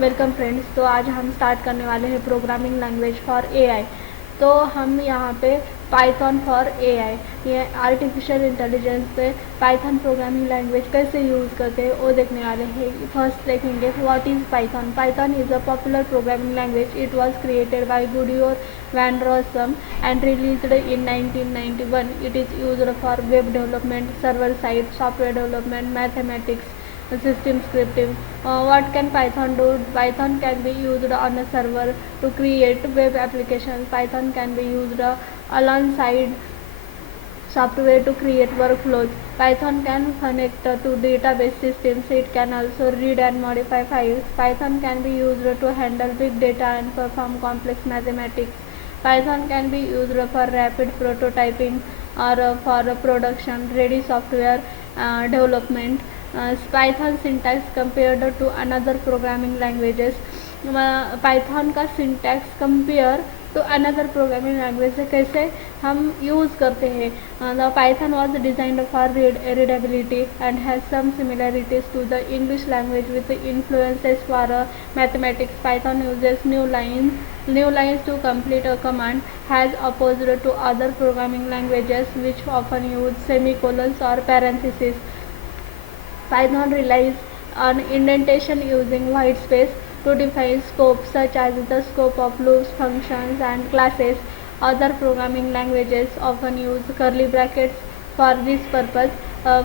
Welcome friends. तो आज हम स्टार्ट करने वाले हैं प्रोग्रामिंग लैंग्वेज फॉर एआई। तो हम यहाँ पे पाइथन फॉर एआई, ये आर्टिफिशियल इंटेलिजेंस पे पाइथन प्रोग्रामिंग लैंग्वेज कैसे यूज़ करते हैं वो देखने वाले हैं। फर्स्ट देखेंगे what is Python. Python is a popular programming language. It was created by Guido van Rossum and released in 1991. It is used for web development, server side software development, mathematics, system scripting. What can Python do? Python can be used on a server to create web applications. Python can be used alongside software to create workflows. Python can connect to database systems. It can also read and modify files. Python can be used to handle big data and perform complex mathematics. Python can be used for rapid prototyping or for production ready software development. Python syntax compared to another programming languages. Python का syntax compare to another programming language से कैसे हम use करते हैं। The Python was designed for readability and has some similarities to the English language with influences for mathematics. Python uses new lines to complete a command, has opposed to other programming languages which often use semicolons or parentheses. Python relies on indentation using white space to define scope such as the scope of loops, functions and classes. Other programming languages often use curly brackets for this purpose.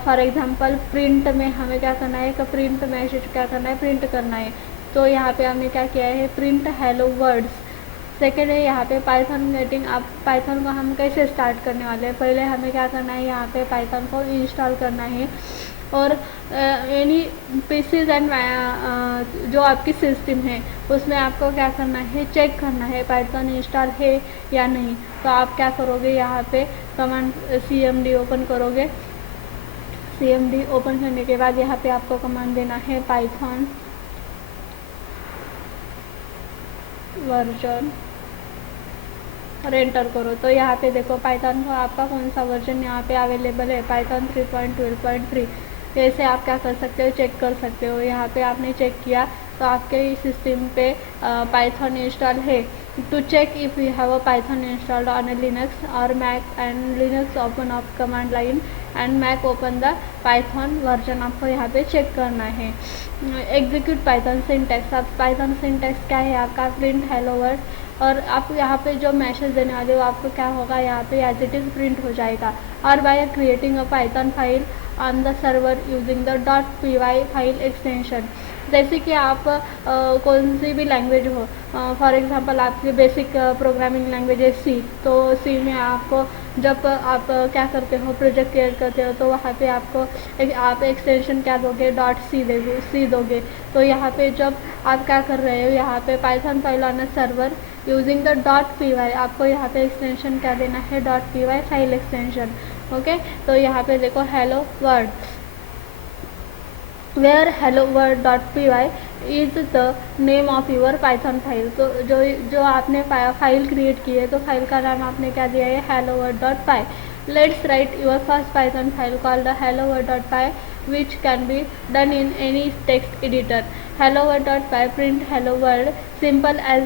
For example, print में हमें क्या करना है कि print message क्या करना है, प्रिंट करना है। तो यहाँ पे हमने क्या किया है, प्रिंट हेलो वर्ड्स। सेकेंड है यहाँ पे पाइथन गेटिंग। आप पाइथन को हम कैसे स्टार्ट करने वाले हैं, पहले हमें क्या करना है, यहाँ पे पाइथन को इंस्टॉल करना है और एनी पीसीज एंड जो आपकी सिस्टम है उसमें आपको क्या करना है, चेक करना है पाइथन इंस्टॉल है या नहीं। तो आप क्या करोगे, यहाँ पे कमांड cmd ओपन करोगे। cmd ओपन करने के बाद यहाँ पे आपको कमांड देना है पाइथन वर्जन और एंटर करो। तो यहाँ पे देखो पाइथन को आपका कौन सा वर्जन यहाँ पे अवेलेबल है, पाइथन 3.12.3। जैसे आप क्या कर सकते हो, चेक कर सकते हो। यहाँ पे आपने चेक किया तो आपके सिस्टम पे पाइथन इंस्टॉल है। To check if you have a Python installed on a Linux or Mac and Linux open up command line and Mac open the Python version, आपको यहाँ पे चेक करना है। Execute Python syntax. आप Python syntax क्या है आपका, print hello word. और आप यहाँ पे जो मैसेज देने वाले हो आपको क्या होगा, यहाँ पे एज इट इज़ प्रिंट हो जाएगा। और by creating a Python file on the server using the .py file extension. जैसे कि आप कौन सी भी लैंग्वेज हो, फॉर एग्जांपल आपकी बेसिक प्रोग्रामिंग लैंग्वेज है सी, तो सी में आपको जब आप क्या करते हो, प्रोजेक्ट क्रिएट करते हो तो वहाँ पे आपको आप एक्सटेंशन क्या दोगे, .c दोगे। तो यहाँ पे जब आप क्या कर रहे हो, यहाँ पे Python file on a server using the .py, आपको यहाँ पे एक्सटेंशन क्या देना है, .py फाइल एक्सटेंशन। ओके, तो यहाँ पे देखो hello word, where hello world.py is the name of your python file। तो जो आपने फाइल क्रिएट की है तो फाइल का नाम आपने क्या दिया है, hello world.py। Let's write your first python file called the hello world.py which can be done in any text editor. Hello world.py print hello world, simple as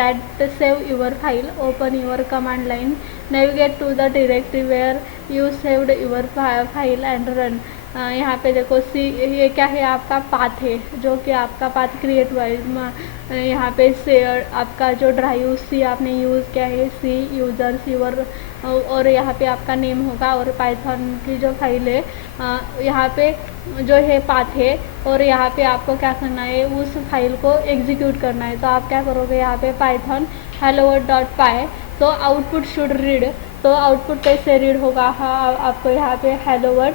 that। Save your file, open your command line, navigate to the directory where you saved your file and run। यहाँ पे देखो सी, ये क्या है, आपका पाथ है जो कि आपका पाथ क्रिएट हुआ है। यहाँ पे से आपका जो ड्राइव सी आपने यूज़ किया है, सी यूज़र सी और यहाँ पे आपका नेम होगा और पाइथन की जो फाइल है यहाँ पे जो है पाथ है और यहाँ पे आपको क्या करना है, उस फाइल को एग्जीक्यूट करना है। तो आप क्या करोगे, यहाँ पे पाइथन hello world.py, तो आउटपुट शुड रीड। तो आउटपुट कैसे रीड होगा, हाँ आपको यहाँ पे हेलो वर्ड।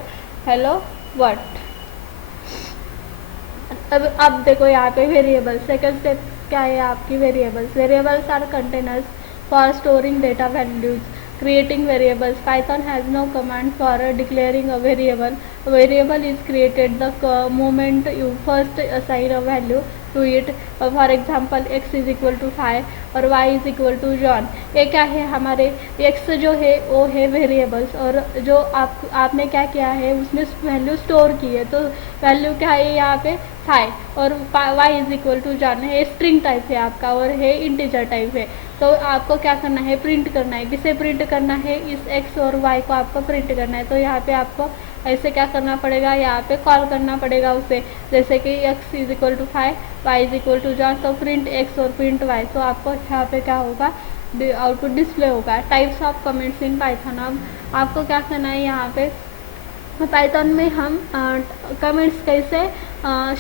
अब देखो यहाँ पे वेरिएबल, सेकंड स्टेप क्या है आपकी, variables are containers for storing data values. Creating variables. Python has no command for declaring a variable. A variable is created the moment you first assign a value to it. For example, x is equal to 5 और y is equal to John. ये क्या है, हमारे x जो है वो है वेरिएबल्स, और जो आपने क्या किया है उसमें वैल्यू स्टोर की है, तो वैल्यू क्या है यहाँ पे 5, और y is equal to John है, स्ट्रिंग टाइप है आपका और है इंटीजर टाइप है। तो आपको क्या करना है, प्रिंट करना है। किसे प्रिंट करना है, इस x और y को आपको प्रिंट करना है। तो यहाँ पे आपको ऐसे क्या करना पड़ेगा, यहाँ पे कॉल करना पड़ेगा उसे, जैसे कि x is equal to 5, y is equal to John, तो प्रिंट x और प्रिंट y। तो आपको यहाँ पे क्या होगा, आउटपुट डिस्प्ले होगा। Types of comments in Python. अब आपको क्या करना है, यहाँ पे पाइथन में हम कमेंट्स कैसे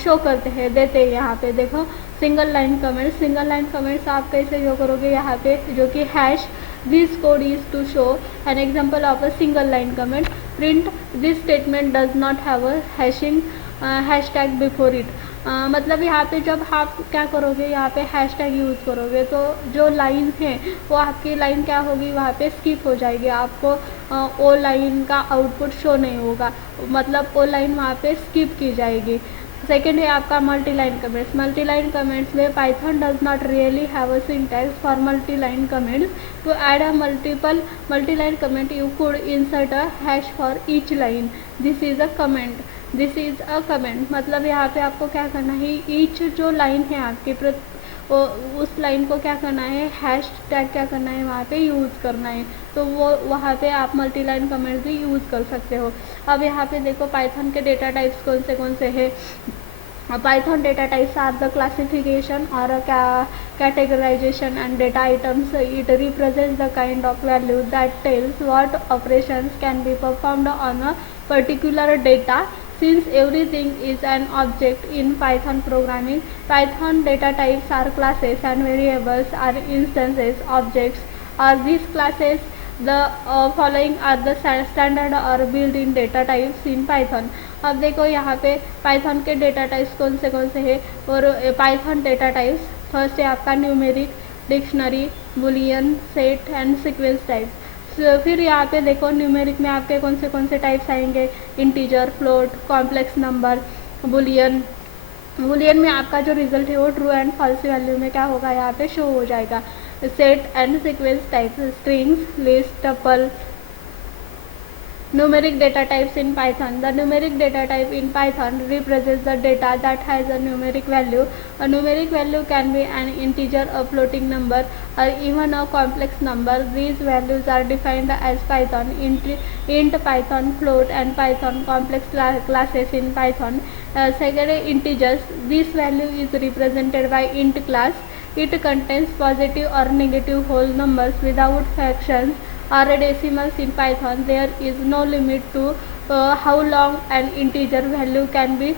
शो करते हैं, देते हैं। यहाँ पे देखो सिंगल लाइन कमेंट्स आप कैसे शो करोगे, यहाँ पे जो कि hash this code is to show an example of a single line comment. Print this statement does not have a hashing hashtag before it. मतलब यहाँ पे जब आप क्या करोगे, यहाँ पे हैशटैग यूज़ करोगे तो जो लाइन है वो आपकी लाइन क्या होगी, वहाँ पे स्किप हो जाएगी, आपको वो लाइन का आउटपुट शो नहीं होगा, मतलब वो लाइन वहाँ पे स्किप की जाएगी। सेकेंड है आपका multi line comments. Multi line comments में Python does not really have a syntax for multi line comments. To add a multi line comment you could insert a hash for each line. This is a comment. मतलब यहाँ पे आपको क्या करना है, ईच जो लाइन है आपकी उस लाइन को क्या करना है, हैश टैग क्या करना है, वहाँ पे यूज़ करना है। तो वो वहाँ पे आप मल्टी लाइन कमेंट्स भी यूज़ कर सकते हो। अब यहाँ पे देखो पाइथन के डेटा टाइप्स कौन से हैं। Python data types are the classification or a categorization and data items. It represents the kind of value that tells what operations can be performed on a particular data. Since everything is an object in Python programming, Python data types are classes and variables are instances objects. Are these classes? The following are the standard or built-in data types in Python. अब देखो यहाँ पे पाइथन के data types कौन से हैं, और Python data types first है आपका numeric, dictionary, Boolean, set and sequence type. फिर यहाँ पे देखो न्यूमेरिक में आपके कौन से टाइप्स आएंगे, integer, float, complex number, Boolean में आपका जो रिजल्ट है वो ट्रू एंड फॉल्स वैल्यू में क्या होगा, यहाँ पे शो हो जाएगा। Set and sequence types, strings, list, tuple. Numeric data types in Python. The numeric data type in Python represents the data that has a numeric value. A numeric value can be an integer, a floating number, or even a complex number. These values are defined as Python int, Python float, and Python complex classes in Python. Second, integers. This value is represented by int class. It contains positive or negative whole numbers without fractions or decimals. In Python, there is no limit to how long an integer value can be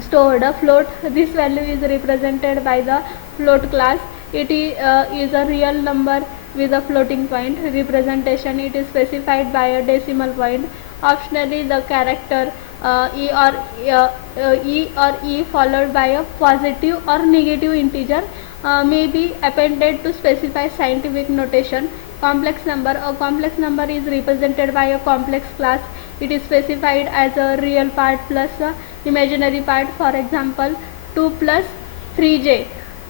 stored. A float. This value is represented by the float class. It is a real number with a floating point representation. It is specified by a decimal point. Optionally, the character e or e followed by a positive or negative integer may be appended to specify scientific notation. Complex number. A complex number is represented by a complex class. It is specified as a real part plus a imaginary part. For example, 2 plus 3j.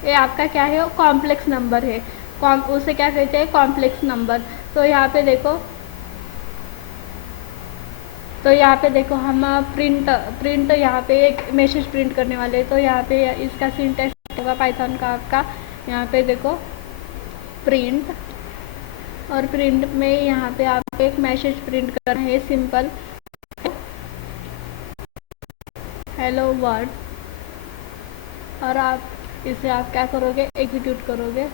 ये आपका क्या है, complex number है, उसे क्या कहते हैं, complex number. तो यहाँ पे देखो हम प्रिंट यहाँ पे एक मैसेज प्रिंट करने वाले हैं। तो यहाँ पे इसका सिंटैक्स होगा पाइथन का आपका, यहाँ पे देखो प्रिंट, और प्रिंट में यहाँ पे आप एक मैसेज प्रिंट करना है, सिंपल हेलो वर्ल्ड, और आप इसे आप क्या करोगे, एग्जीक्यूट करोगे।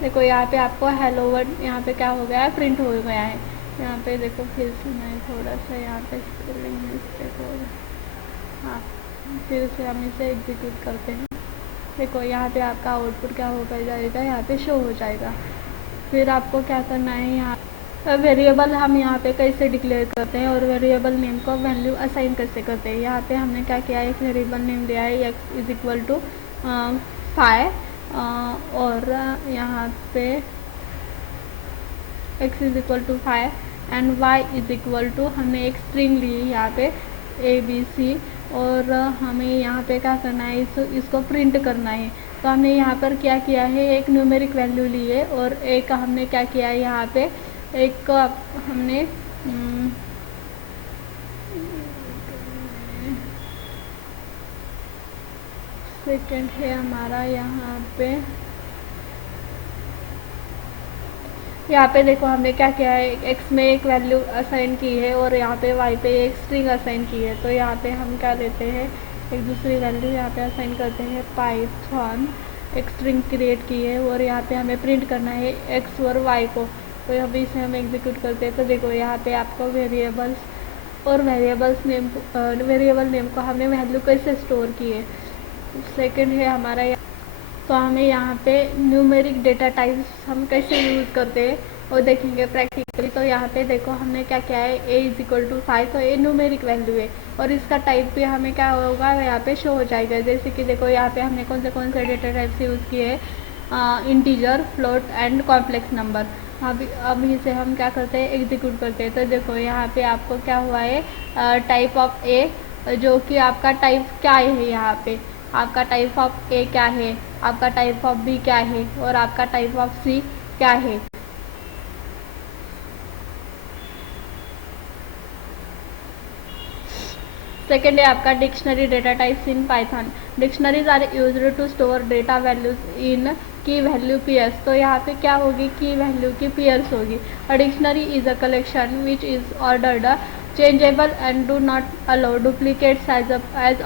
देखो यहाँ पे आपको हेलो वर्ल्ड यहाँ पे क्या हो गया है, प्रिंट हो गया है। यहाँ पे देखो फिर से मैं थोड़ा सा यहाँ पे स्पेलिंग मिस्टेक हो गया, हाँ फिर से हम इसे एग्जीक्यूट करते हैं। देखो यहाँ पे आपका आउटपुट क्या हो जाएगा, यहाँ पे शो हो जाएगा। फिर आपको क्या करना है, यहाँ वेरिएबल हम यहाँ पे कैसे डिक्लेयर करते हैं और वेरिएबल नेम को वैल्यू असाइन कैसे करते हैं। यहाँ पे हमने क्या किया है, एक वेरिएबल नेम दिया है x इज इक्वल टू 5 और यहाँ पे x is equal to 5 and y is equal to, हमने एक स्ट्रिंग ली है यहाँ पे ABC, और हमें यहाँ पे क्या करना है, इसको प्रिंट करना है। तो हमने यहाँ पर क्या किया है, एक न्यूमेरिक वैल्यू ली है और एक हमने क्या किया है यहाँ पे, एक हमने सेकेंड है हमारा यहाँ पे देखो हमने क्या किया है, x में एक वैल्यू असाइन की है और यहाँ पे y पे एक स्ट्रिंग असाइन की है। तो यहाँ पे हम क्या देते हैं, एक दूसरी वैल्यू यहाँ पे असाइन करते हैं। पाइथन एक स्ट्रिंग क्रिएट की है और यहाँ पे हमें प्रिंट करना है x और y को। तो अभी इसे हम एग्जीक्यूट करते हैं। तो देखो यहाँ पे आपको वेरिएबल्स और वेरिएबल नेम को हमने वैल्यू कैसे स्टोर की है। सेकेंड है हमारा, तो हमें यहाँ पे न्यूमेरिक डेटा टाइप्स हम कैसे यूज़ करते हैं वो देखेंगे प्रैक्टिकली। तो यहाँ पे देखो हमने क्या किया है, a इज इक्वल टू 5, तो ये न्यूमेरिक वैल्यू है और इसका टाइप भी हमें क्या होगा यहाँ पे शो हो जाएगा। जैसे कि देखो यहाँ पे हमने कौन से डेटा टाइप्स यूज़ किए हैं, integer, float and complex number. अभी इसे हम क्या करते हैं, एग्जीक्यूट करते हैं। तो देखो यहाँ पे आपको क्या हुआ है, टाइप ऑफ ए, जो कि आपका टाइप क्या है, यहाँ पे आपका टाइप ऑफ ए क्या है, आपका टाइप ऑफ बी क्या है और आपका टाइप ऑफ सी क्या है। सेकेंड है आपका dictionary data types in Python. Dictionaries are used to store data values in key value pairs. तो यहाँ पे क्या होगी, की वैल्यू की पेयर्स होगी। A dictionary is a collection which is ordered changeable and do not allow duplicates as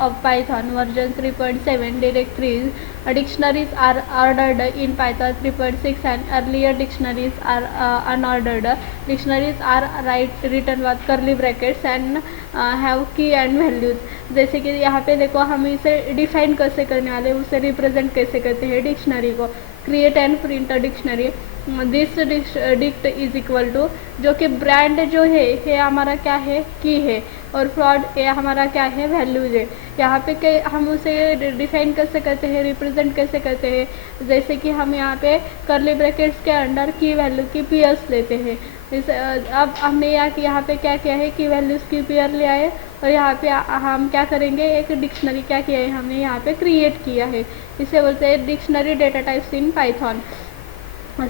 of Python version 3.7 directories. Dictionaries are ordered in Python 3.6 and earlier dictionaries are unordered. Dictionaries are written with curly brackets and have key and values. जैसे कि यहाँ पे देखो हम इसे डिफाइन कैसे करने वाले, उसे रिप्रेजेंट कैसे करते हैं डिक्शनरी को। Create and print dictionary, this dict is equal to, जो कि ब्रांड जो है हमारा क्या है, की है, और फ्रॉड ये हमारा क्या है, वैल्यूज है। यहाँ पे हम उसे डिफाइन कैसे करते हैं, रिप्रेजेंट कैसे करते हैं। जैसे कि हम यहाँ पे करली ब्रैकेट्स के अंडर की वैल्यू की पेयर्स लेते हैं। अब हमने यहाँ पे क्या किया है, की वैल्यूज की पेयर लिया है और यहाँ पे हम क्या करेंगे, एक डिक्शनरी क्या किया है, हमने यहाँ पे क्रिएट किया है। इसे बोलते हैं dictionary data types in Python.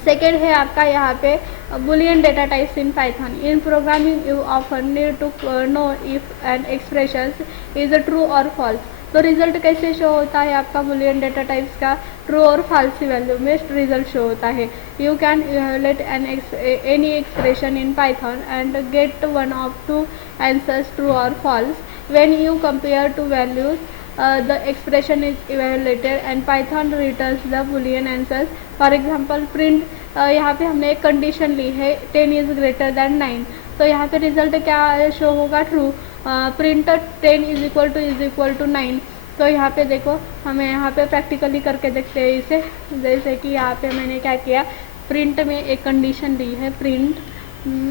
Second है आपका यहाँ पे boolean data types in Python. In programming you often need to know if and expressions is a true और फॉल्स। तो रिजल्ट कैसे शो होता है आपका बुलियन डेटा टाइप्स का, ट्रू और फॉल्स की वैल्यू में रिजल्ट शो होता है। You can evaluate any expression in Python and get one of two answers, true और false. When you compare two values the expression is evaluated and Python returns the boolean answers. For example, print, यहाँ पे हमने एक कंडीशन ली है 10 is greater than 9, तो यहाँ पे रिजल्ट क्या शो होगा, true. Print 10 is equal to 9। तो यहाँ पे देखो हमें यहाँ पे प्रैक्टिकली करके देखते हैं इसे। जैसे कि यहाँ पे मैंने क्या किया, प्रिंट में एक कंडीशन दी है प्रिंट,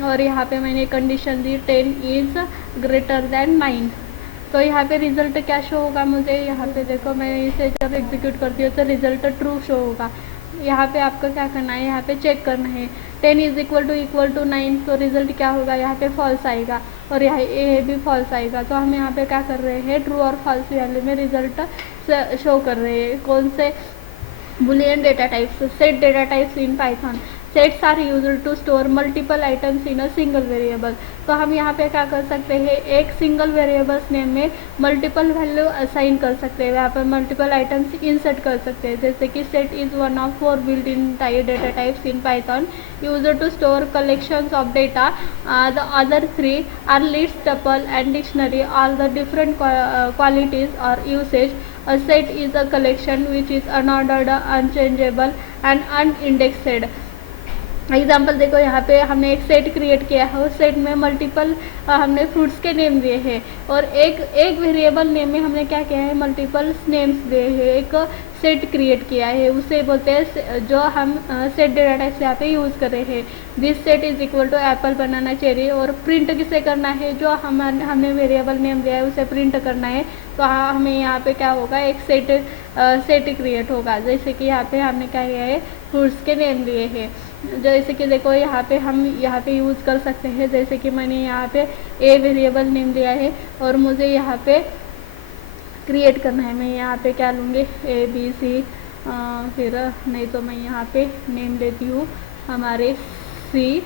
और यहाँ पे मैंने कंडीशन दी 10 इज ग्रेटर देन 9। तो यहाँ पे रिजल्ट क्या शो होगा मुझे, यहाँ पे देखो मैं इसे जब एग्जीक्यूट करती हूँ तो रिजल्ट ट्रू शो होगा। यहाँ पे आपको क्या करना है, यहाँ पे चेक करना है 10 इज इक्वल टू 9, तो रिजल्ट क्या होगा, यहाँ पे फॉल्स आएगा और यहाँ ए भी फॉल्स आएगा। तो हम यहाँ पे क्या कर रहे हैं, ट्रू और फॉल्स वैल्यू में रिजल्ट शो कर रहे हैं। कौन से, boolean data types. Set data types in Python. Sets are used to store multiple items in a single variable. तो हम यहाँ पे क्या कर सकते हैं, एक सिंगल वेरिएबल्स नेम में मल्टीपल वैल्यू असाइन कर सकते हैं, यहाँ पर मल्टीपल आइटम्स इंसर्ट कर सकते हैं। जैसे कि set is one of 4 built in data types in Python used to store collections of data. The other 3 are list, tuple and dictionary, all the different qualities or usage. A set is a collection which is unordered, unchangeable and unindexed. Example देखो यहाँ पे हमने एक set create किया है, उस सेट में मल्टीपल हमने फ्रूट्स के नेम दिए हैं और एक वेरिएबल नेम में हमने क्या किया है, मल्टीपल नेम्स दिए हैं। एक सेट क्रिएट किया है, उसे बोलते हैं जो हम सेट डेटा टाइप से यहाँ पे यूज़ कर रहे हैं। This set is equal to apple, banana, cherry. और प्रिंट किसे करना है, जो हमने वेरिएबल नेम दिया है उसे प्रिंट करना है। तो हमें यहाँ पे क्या होगा, एक सेट क्रिएट होगा। जैसे कि यहाँ पे हमने क्या किया है, फ्रूट्स के नेम दिए हैं। जैसे कि देखो यहाँ पे हम यहाँ पे यूज़ कर सकते हैं, जैसे कि मैंने यहाँ पे ए वेरिएबल नेम लिया है और मुझे यहाँ पे क्रिएट करना है। मैं यहाँ पे क्या लूँगी, ए बी सी, फिर नहीं तो मैं यहाँ पे नेम लेती हूँ हमारे सी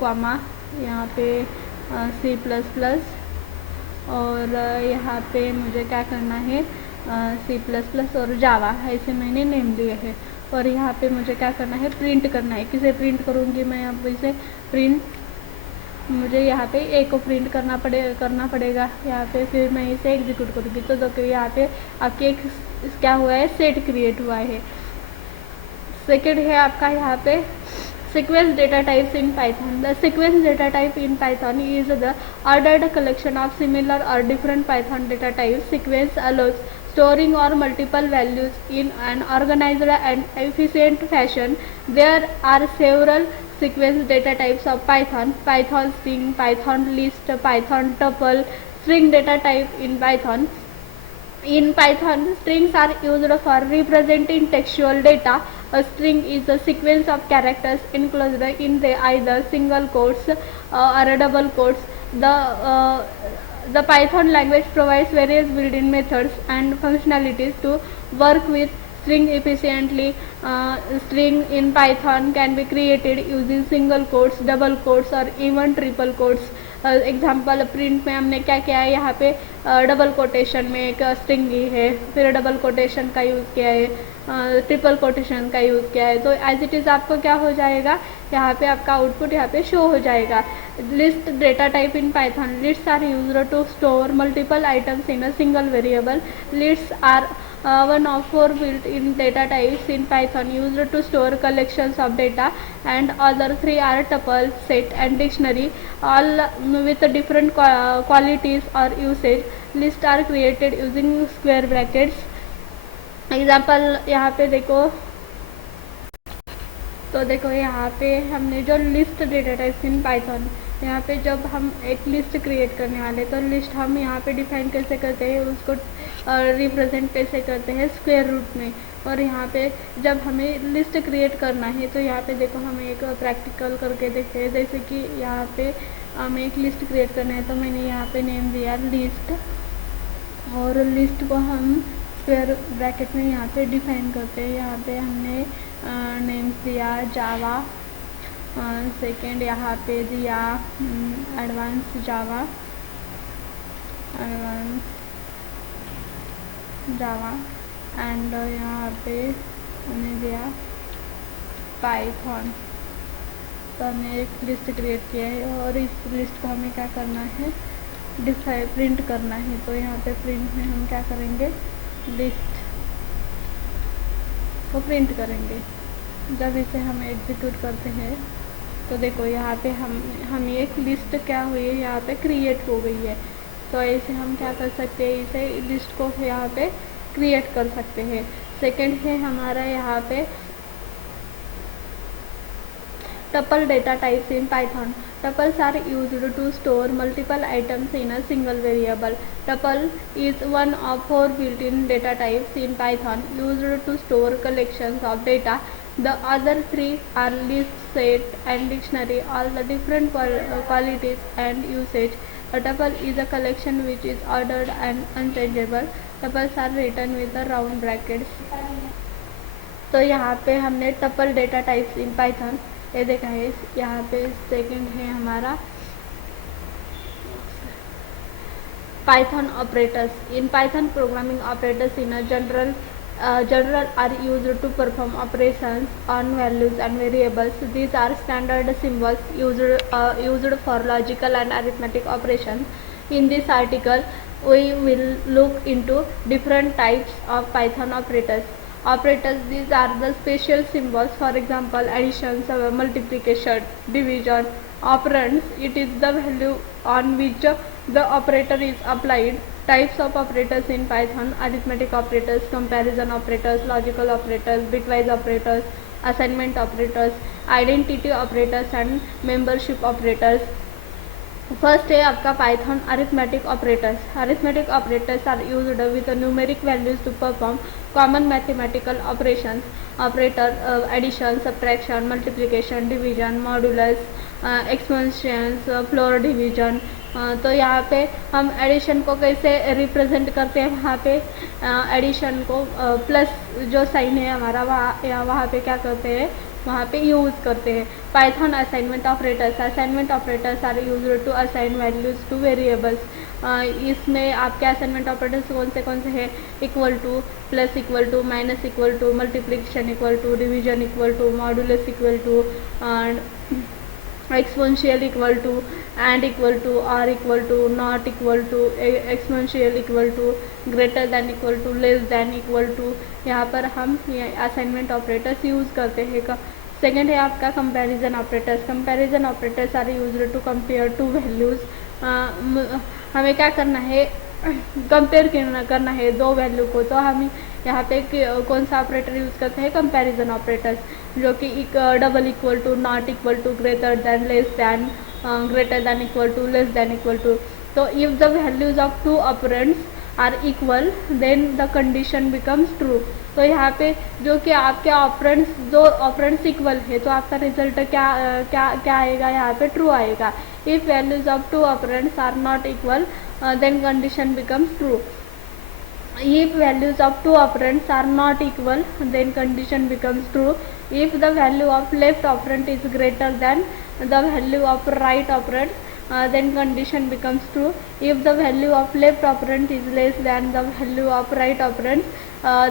कॉमा यहाँ पे सी प्लस प्लस, और यहाँ पे मुझे क्या करना है सी प्लस प्लस और जावा, ऐसे मैंने नेम लिए है। और यहाँ पे मुझे क्या करना है, प्रिंट करना है। किसे प्रिंट करूँगी मैं, अब इसे प्रिंट, मुझे यहाँ पे ए को प्रिंट करना पड़ेगा यहाँ पे, फिर मैं इसे एग्जीक्यूट करूँगी। तो देखो यहाँ पे आपके एक क्या हुआ है, सेट क्रिएट हुआ है। सेकेंड है आपका यहाँ पे sequence data types in Python. The sequence data type in Python is the ordered collection of similar or different Python data types. Sequence allows storing or multiple values in an organized and efficient fashion. There are several sequence data types of Python: Python string, Python list, Python tuple. String data type in Python. In Python, strings are used for representing textual data. A string is a sequence of characters enclosed in either single quotes or double quotes. The Python language provides various built-in methods and functionalities to work with string efficiently. String in Python can be created using single quotes, double quotes और even triple quotes. Example print में हमने क्या किया है, यहाँ पे double quotation में एक स्ट्रिंग ली है, फिर डबल कोटेशन का यूज़ किया है, ट्रिपल कोटेशन का यूज़ किया है। तो एज इट इज़ आपको क्या हो जाएगा, यहाँ पे आपका आउटपुट यहाँ पे शो हो जाएगा। List data type in Python. Lists are used to store multiple items in a single variable. Lists are one of four built-in data types in Python used to store collections of data, and other three are tuple, set, and dictionary, all with different qualities or usage. Lists are created using square brackets. Example यहाँ पे देखो, तो देखो यहाँ पे हमने जो list data types in Python, यहाँ पे जब हम एक लिस्ट क्रिएट करने वाले तो लिस्ट हम यहाँ पे डिफाइन कैसे करते हैं, उसको रिप्रेजेंट कैसे करते हैं स्क्वायर रूट में। और यहाँ पे जब हमें लिस्ट क्रिएट करना है तो यहाँ पे देखो हमें एक प्रैक्टिकल करके देखते हैं। जैसे कि यहाँ पे हमें एक लिस्ट क्रिएट करना है तो मैंने यहाँ पे नेम दिया लिस्ट, और लिस्ट को हम स्क्वायर ब्रैकेट में यहाँ पे डिफाइन करते हैं। यहाँ पे हमने नेम्स दिया जावा, सेकेंड यहाँ पे दिया एडवांस जावा, एंड यहाँ पे हमने दिया पाइथन। तो हमने एक लिस्ट क्रिएट किया है और इस लिस्ट को हमें क्या करना है, प्रिंट करना है। तो यहाँ पे प्रिंट में हम क्या करेंगे, लिस्ट को प्रिंट करेंगे। जब इसे हम एग्जीक्यूट करते हैं तो देखो यहाँ पे हम एक लिस्ट क्या हुई है, यहाँ पे क्रिएट हो गई है। तो ऐसे हम क्या कर सकते हैं, इसे लिस्ट को यहाँ पे क्रिएट कर सकते हैं। सेकंड है हमारा यहाँ पे tuple data types in Python. Tuples are used to store multiple items in a single variable. Tuple is one of four built-in data types in Python used to store collections of data. The other three are list, set, and dictionary, all the different qualities and usage. A tuple is a collection which is ordered and unchangeable. Tuples are written with the round brackets. तो यहाँ पे हमने tuple data types in Python ये देखा है। यहाँ पे सेकंड है हमारा Python operators. In Python, programming operators in a general are used to perform operations on values and variables. These are standard symbols used for logical and arithmetic operations. In this article, we will look into different types of Python operators. These are the special symbols, for example addition, multiplication, division, operands. It is the value on which the operator is applied. Types of operators in Python: arithmetic operators, comparison operators, logical operators, bitwise operators, assignment operators, identity operators, and membership operators. First है आपका Python arithmetic operators. Arithmetic operators are used with numeric values to perform common mathematical operations. Operator addition, subtraction, multiplication, division, modulus, exponentials, floor division. तो यहाँ पे हम एडिशन को कैसे रिप्रेजेंट करते हैं, वहाँ पे एडिशन को प्लस जो साइन है हमारा वहाँ पे क्या करते हैं, वहाँ पे यूज़ करते हैं। Python assignment operators are used to assign values to variables. इसमें आपके असाइनमेंट ऑपरेटर्स कौन से हैं, equal to, plus equal to, minus equal to, multiplication equal to, division equal to, modulus equal to, exponential equal to, and equal to, or equal to, not equal to, exponential equal to, greater than equal to, less than equal to. यहाँ पर हम assignment operators use करते हैं। Second है आपका comparison operators are used to compare two values. हमें क्या करना है, कंपेयर करना है दो वैल्यू को, तो हम यहाँ पे कौन सा ऑपरेटर यूज़ करते हैं, कंपैरिजन ऑपरेटर्स, जो कि double equal to, not equal to, greater than, less than, greater than equal to, less than equal to. तो if the values of two operands are equal then the condition becomes true. तो यहाँ पे जो कि आपके ऑपरेंड्स, दो operands equal है, तो आपका रिजल्ट क्या आएगा, यहाँ पे ट्रू आएगा। If values of two operands are not equal then condition becomes true. If values of two operands are not equal, then condition becomes true. If the value of left operand is greater than the value of right operand, then condition becomes true. If the value of left operand is less than the value of right operand,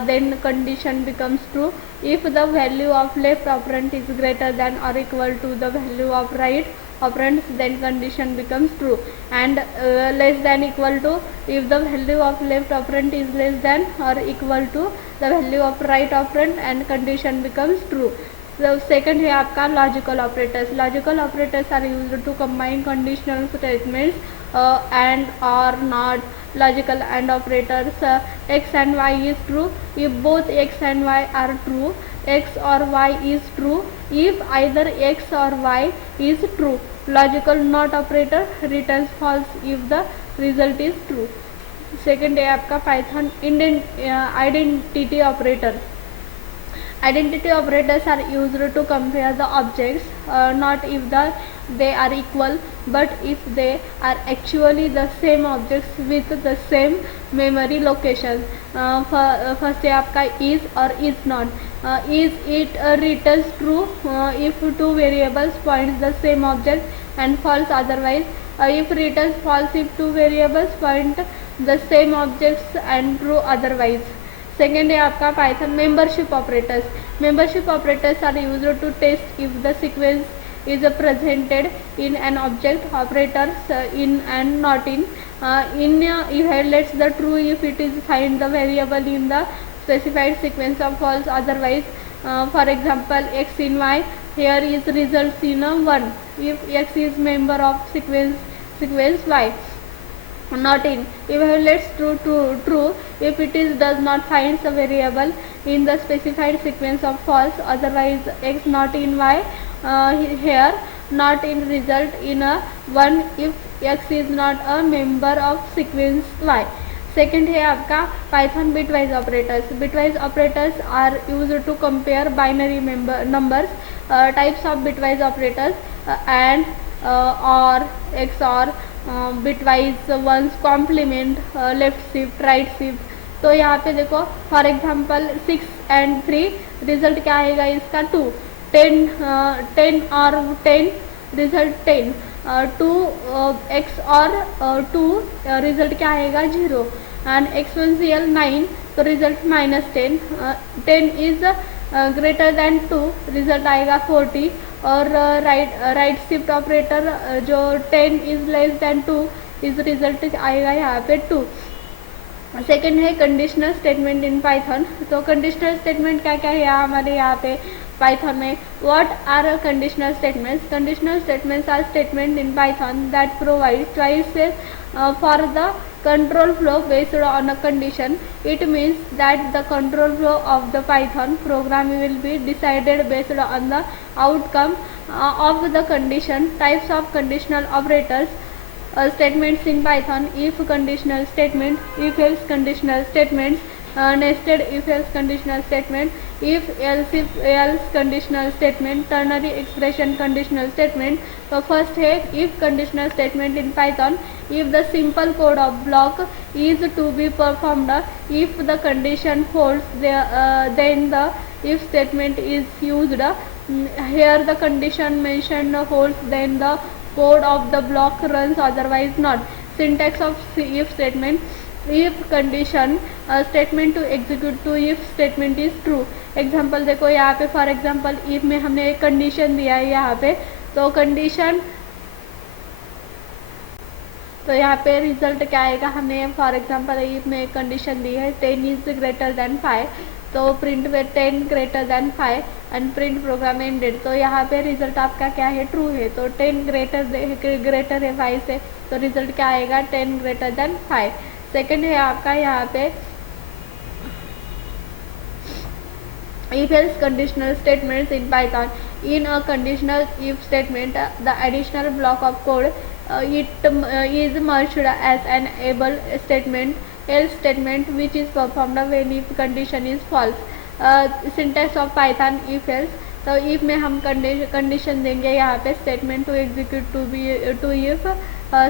then condition becomes true. If the value of left operand is greater than or equal to the value of right operands, then condition becomes true. And less than equal to, if the value of left operand is less than or equal to the value of right operand, and condition becomes true. So second है आपका logical operators are used to combine conditional statements and or not. Logical and operators x and y is true if both x and y are true, x or y is true if either x or y is true. Logical not operator returns false if the result is true. Second है आपका Python identity operator. Identity operators are used to compare the objects, not if they are equal, but if they are actually the same objects with the same memory location. First है आपका is or is not. Is it returns true if two variables points the same object and false otherwise. If returns false if two variables point the same objects and true otherwise. Second है आपका Python membership operators are used to test if the sequence is presented in an object operators in and not in evaluates the true if it is find the variable in the specified sequence of false otherwise. For example x in y, here is results in 1 if x is member of sequence y. Not in evaluates true if it is does not find a variable in the specified sequence of false otherwise x not in y. Here not in result in a 1 if x is not a member of sequence y. Second है आपका Python bitwise operators are used to compare binary numbers. Types of bitwise operators and और XOR, bitwise ones, complement, left shift, right shift. तो यहाँ पे देखो for example 6 and 3 रिजल्ट क्या आएगा इसका 2. 10 और 10 रिजल्ट 10. 2 XOR 2 रिजल्ट क्या आएगा 0. एंड एक्सपोनेंशियल 9 तो रिजल्ट -10. 10 इज ग्रेटर देन 2 रिजल्ट आएगा 40. और राइट शिफ्ट ऑपरेटर जो 10 इज लेस देन 2 इस रिजल्ट आएगा यहाँ पे 2. सेकेंड है कंडीशनल स्टेटमेंट इन पाइथन. तो कंडीशनल स्टेटमेंट क्या क्या है हमारे यहाँ पे पाइथन में. What are conditional statements. Conditional statements are statement in Python that provide choices for the control flow based on a condition. It means that the control flow of the Python program will be decided based on the outcome of the condition. Types of conditional operators. Statements in Python: if conditional statement, if else conditional statements, nested if else conditional statement, if else conditional statement, ternary expression conditional statement. तो फर्स्ट है if conditional statement in Python. If the simple code of block is to be performed, if the condition holds, then the if statement is used. Here the condition mentioned holds, then the code of the block runs, otherwise not. Syntax of if statement: if condition statement to execute to if statement is true. Example देखो यहाँ पे, for example if में हमने एक कंडीशन दिया है यहाँ पे, तो कंडीशन, तो यहाँ पे रिजल्ट क्या आएगा, हमने फॉर एग्जाम्पल if में एक कंडीशन दी है 10 इज ग्रेटर देन 5, तो प्रिंट में 10 greater than 5 and print program ended. तो यहाँ पे रिजल्ट आपका क्या है, ट्रू है. तो 10 ग्रेटर है 5 से, तो रिजल्ट क्या आएगा, 10 ग्रेटर देन 5. सेकेंड है आपका यहाँ पे if else conditional statements in Python. In a conditional if statement, the additional block of code is merged as an able statement, else statement, which is performed when if condition is false. Syntax of Python if else. तो if में हम कंडीशन देंगे यहाँ पे statement to execute to if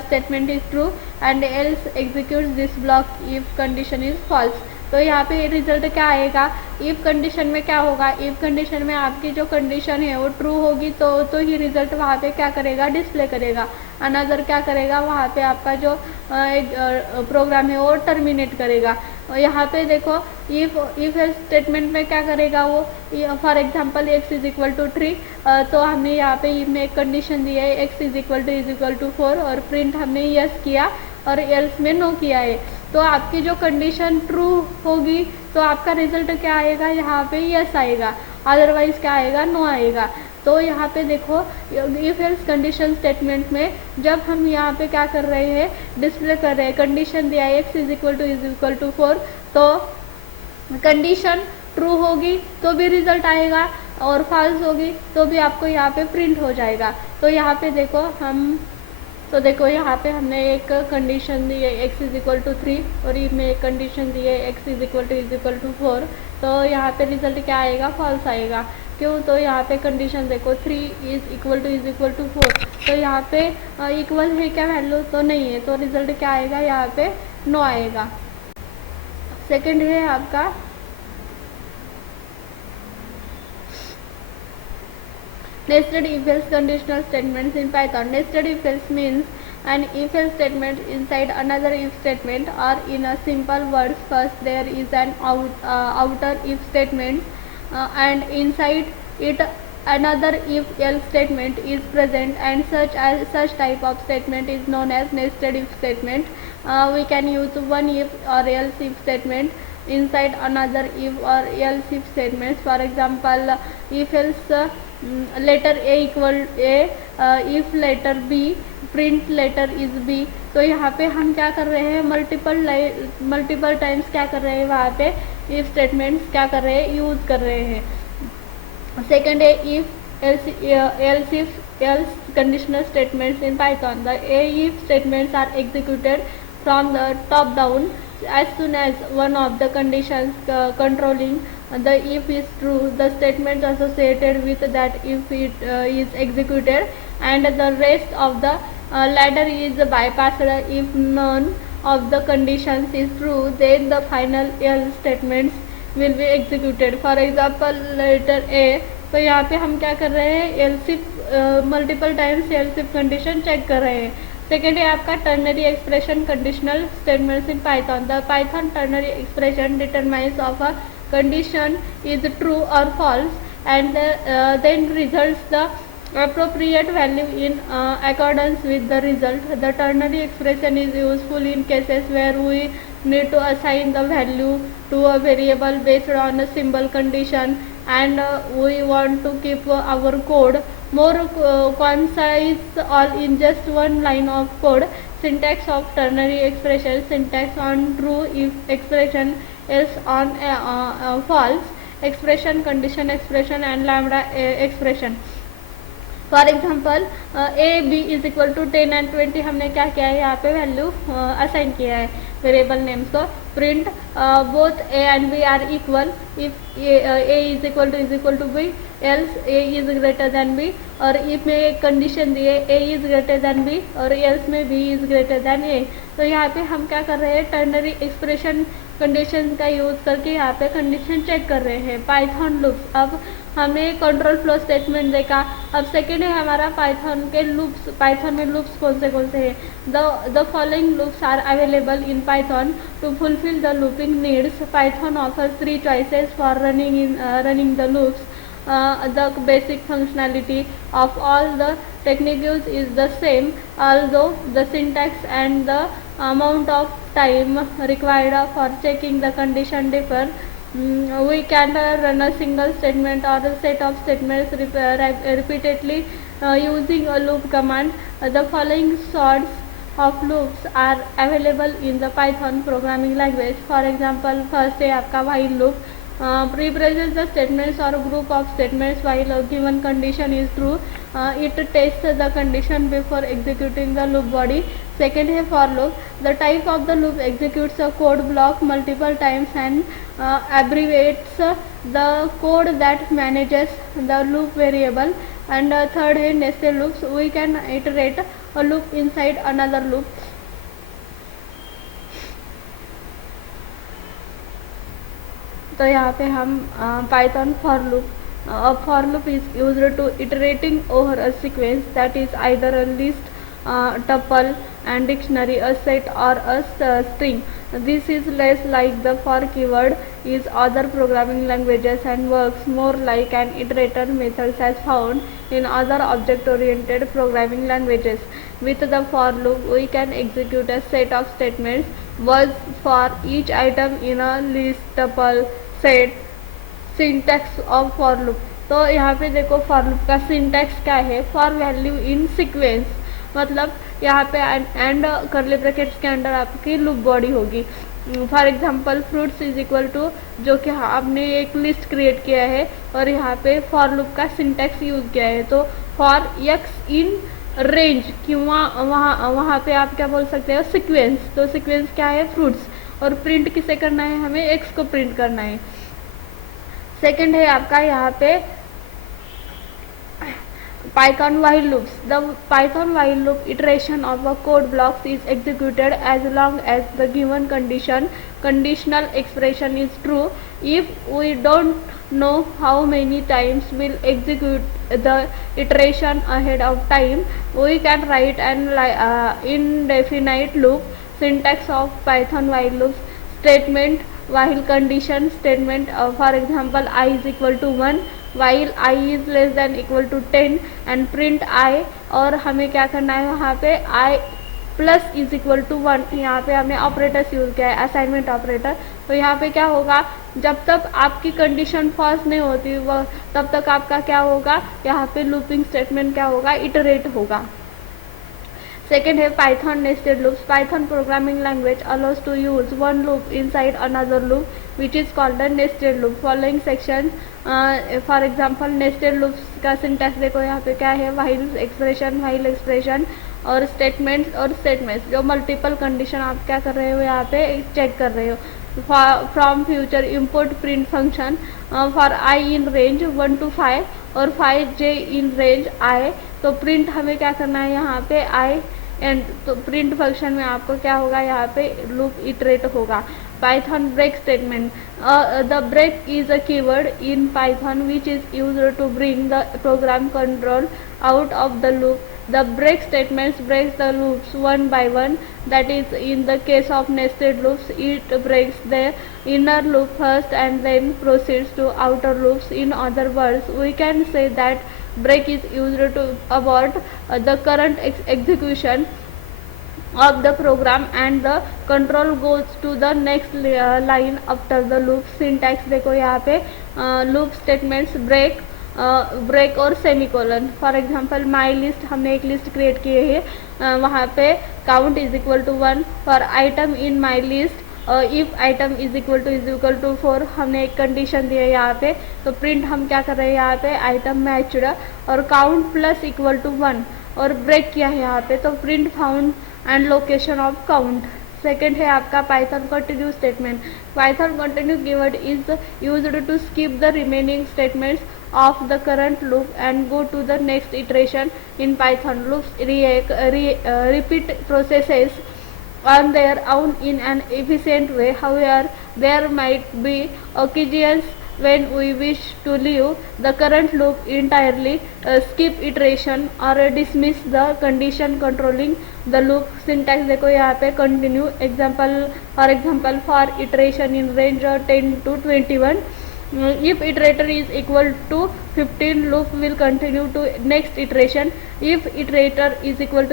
statement is true and else executes this block if condition is false. तो यहाँ पे रिजल्ट क्या आएगा, इफ कंडीशन में क्या होगा, इफ कंडीशन में आपकी जो कंडीशन है वो ट्रू होगी तो ही रिजल्ट वहाँ पे क्या करेगा, डिस्प्ले करेगा. अनदर क्या करेगा, वहाँ पे आपका जो प्रोग्राम है वो टर्मिनेट करेगा. यहाँ पे देखो इफ स्टेटमेंट में क्या करेगा वो, for example x is equal to 3, तो हमने यहाँ पे if में एक कंडीशन दी है x इज इक्वल टू 4 और प्रिंट हमने यस किया और एल्स में नो किया है. तो आपकी जो कंडीशन ट्रू होगी तो आपका रिजल्ट क्या आएगा, यहाँ पे यस आएगा, अदरवाइज क्या आएगा, नो आएगा. तो यहाँ पे देखो इफ एल्स कंडीशन स्टेटमेंट में जब हम यहाँ पे क्या कर रहे हैं, डिस्प्ले कर रहे हैं, कंडीशन दिया है x इज इक्वल टू 4, तो कंडीशन ट्रू होगी तो भी रिजल्ट आएगा और फॉल्स होगी तो भी आपको यहाँ पे प्रिंट हो जाएगा. तो यहाँ पे देखो यहाँ पे हमने एक कंडीशन दी है x इज इक्वल टू 3 और इसमें एक कंडीशन दी है x इज इक्वल टू 4, तो यहाँ पे रिजल्ट क्या आएगा, फॉल्स आएगा. क्यों, तो यहाँ पे कंडीशन देखो 3 इज इक्वल टू 4, तो यहाँ पे इक्वल है क्या वैल्यू, तो नहीं है, तो रिजल्ट क्या आएगा, यहाँ पे नो आएगा. सेकेंड है आपका nested if else conditional statements in Python. Nested if else means an if else statement inside another if statement, or in a simple words, first there is an outer if statement and inside it another if else statement is present, and such type of statement is known as nested if statement. We can use one if or else if statement inside another if or else if statements. For example, if else letter a equal a, if letter b, print letter is b. तो यहाँ पे हम क्या कर रहे हैं, multiple times क्या कर रहे हैं, वहाँ पे इफ स्टेटमेंट्स क्या कर रहे हैं, यूज कर रहे हैं. सेकेंड है if else conditional statements in Python. The if statements are executed from the top down as soon as one of the conditions controlling the if is true. The statement associated with that if it is executed, and the rest of the ladder is bypassed. If none of the conditions is true, then the final else statements will be executed. For example, letter A, तो यहाँ पे हम क्या कर रहे हैं, else if multiple times else if condition check कर रहे हैं. सेकेंड है आपका ternary expression conditional statements in Python. The Python ternary expression determines of a condition is true or false, and then results the appropriate value in accordance with the result. The ternary expression is useful in cases where we need to assign the value to a variable based on a simple condition, and we want to keep our code more concise all in just one line of code. Syntax of ternary expression: syntax on true if expression, else on false expression, condition expression and lambda expression. For example a b is equal to 10 and 20 हमने क्या किया है, यहाँ पे value assign किया है variable names को. print both a and b are equal. If a is equal to b, else a is greater than b, और if में एक कंडीशन दिए a is greater than b और else में b is greater than a। तो यहाँ पे हम क्या कर रहे हैं, टर्नरी एक्सप्रेशन कंडीशन का यूज़ करके यहाँ पे कंडीशन चेक कर रहे हैं। पाइथन लूप्स, अब हमने कंट्रोल फ्लो स्टेटमेंट देखा। अब सेकेंड है हमारा पाइथन के लूप्स। पाइथन में लूप्स कौन से हैं? The following loops are available in Python to fulfil the looping needs. Python offers 3 choices for running the loops. The basic functionality of all the techniques is the same, although the syntax and the amount of time required for checking the condition differ. We can run a single statement or a set of statements repeatedly using a loop command. The following sorts of loops are available in the Python programming language. For example, first है आपका while loop. Represents the statements or group of statements while a given condition is true. It tests the condition before executing the loop body. Second है for loop. The type of the loop executes a code block multiple times and abbreviates the code that manages the loop variable. And third है nested loops. We can iterate a loop inside another loop. तो यहाँ पे हम Python for loop is used to iterating over a sequence that is either a list, tuple and dictionary, a set or a string. This is less like the for keyword is other programming languages and works more like an iterator method as found in other object-oriented programming languages. With the for loop, we can execute a set of statements once for each item in a list, tuple, set. Syntax of for loop, तो यहाँ पे देखो for loop का सिंटैक्स क्या है, for value in sequence, मतलब यहाँ पे एंड करली ब्रैकेट्स के अंदर आपकी लूप बॉडी होगी। For example fruits is equal to, जो कि आपने एक लिस्ट क्रिएट किया है और यहाँ पे फॉर लूप का सिंटैक्स यूज किया है, तो फॉर एक्स इन रेंज, किंवा वहाँ पे आप क्या बोल सकते हो, सीक्वेंस। तो सीक्वेंस क्या है, फ्रूट्स, और प्रिंट किसे करना है, हमें एक्स को प्रिंट करना है। सेकेंड है आपका यहाँ पे Python while loops. The Python while loop iteration of a code blocks is executed as long as the given conditional expression is true. If we don't know how many times we'll execute the iteration ahead of time, we can write an indefinite loop. Syntax of Python while loops: statement while condition statement, for example I is equal to 1 while I is less than equal to 10 and print I, और हमें क्या करना है वहाँ पे I plus is equal to 1, यहाँ पे हमने ऑपरेटर्स यूज़ किया है, असाइनमेंट ऑपरेटर। तो यहाँ पे क्या होगा, जब तक आपकी कंडीशन फॉल्स नहीं होती वह तब तक आपका क्या होगा, यहाँ पे लूपिंग स्टेटमेंट क्या होगा, इटरेट होगा। Second है Python nested loops. Python programming language allows to use one loop inside another loop, which is called a nested loop. Following sections, for example nested loops का syntax देखो, यहाँ पे क्या है, while expression और statements जो multiple condition आप क्या कर रहे हो, यहाँ पे चेक कर रहे हो। From future import print function for I in range 1 to 5 और 5j in range I। तो प्रिंट हमें क्या करना है यहाँ पे I एंड, तो प्रिंट फंक्शन में आपको क्या होगा, यहाँ पे लूप इटरेट होगा। Python break statement. The break is a keyword in Python which is used to bring the program control out of the loop. The break statements breaks the loops one by one. That is, in the case of nested loops, it breaks the inner loop first and then proceeds to outer loops. In other words, we can say that break is used to abort the current execution of the program and the control goes to the next line after the loop. Syntax देखो यहाँ पे loop statements break और semicolon. For example my list, हमने एक list create की है, वहाँ पे count is equal to 1 for item in my list, if item is equal to 4, हमने एक कंडीशन दी है यहाँ पे। तो प्रिंट हम क्या कर रहे हैं यहाँ पे, आइटम मैच्ड और काउंट प्लस इक्वल टू 1 और ब्रेक किया है यहाँ पे, तो print found and location of count. Second है आपका Python continue statement. Python continue keyword is used to skip the remaining statements of the current loop and go to the next iteration. In Python, loops repeat processes on their own in an efficient way. However, there might be occasions when we wish to leave the current loop entirely, skip iteration or dismiss the condition controlling the loop. Syntax देखो यहाँ पे continue example for iteration in range 10 to 21. If iterator is equal to 15, loop will continue to next iteration. If iterator is equal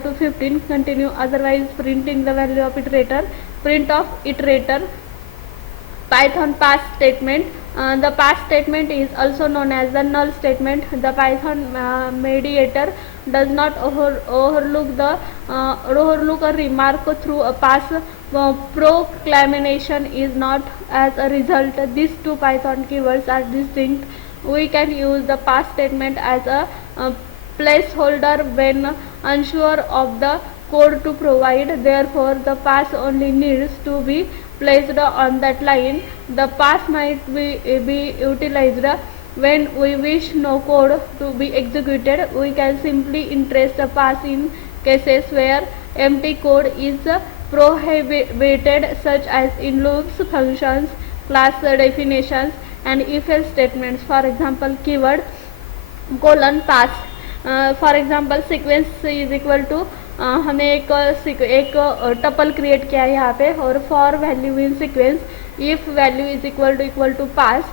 to 15, continue, otherwise printing the value of iterator. Print of iterator. Python pass statement. The pass statement is also known as the null statement. The Python mediator does not overlook a remark through a pass. Proclamation is not. As a result, these two Python keywords are distinct. We can use the pass statement as a placeholder when unsure of the code to provide. Therefore, the pass only needs to be placed on that line. The pass might be utilized when we wish no code to be executed. We can simply interest the pass in cases where empty code is prohibited, such as in loops, functions, class definitions, and if-else statements. For example, keyword colon pass. For example sequence is equal to हमें एक tuple create किया है यहाँ पे और for value in sequence if value is equal to pass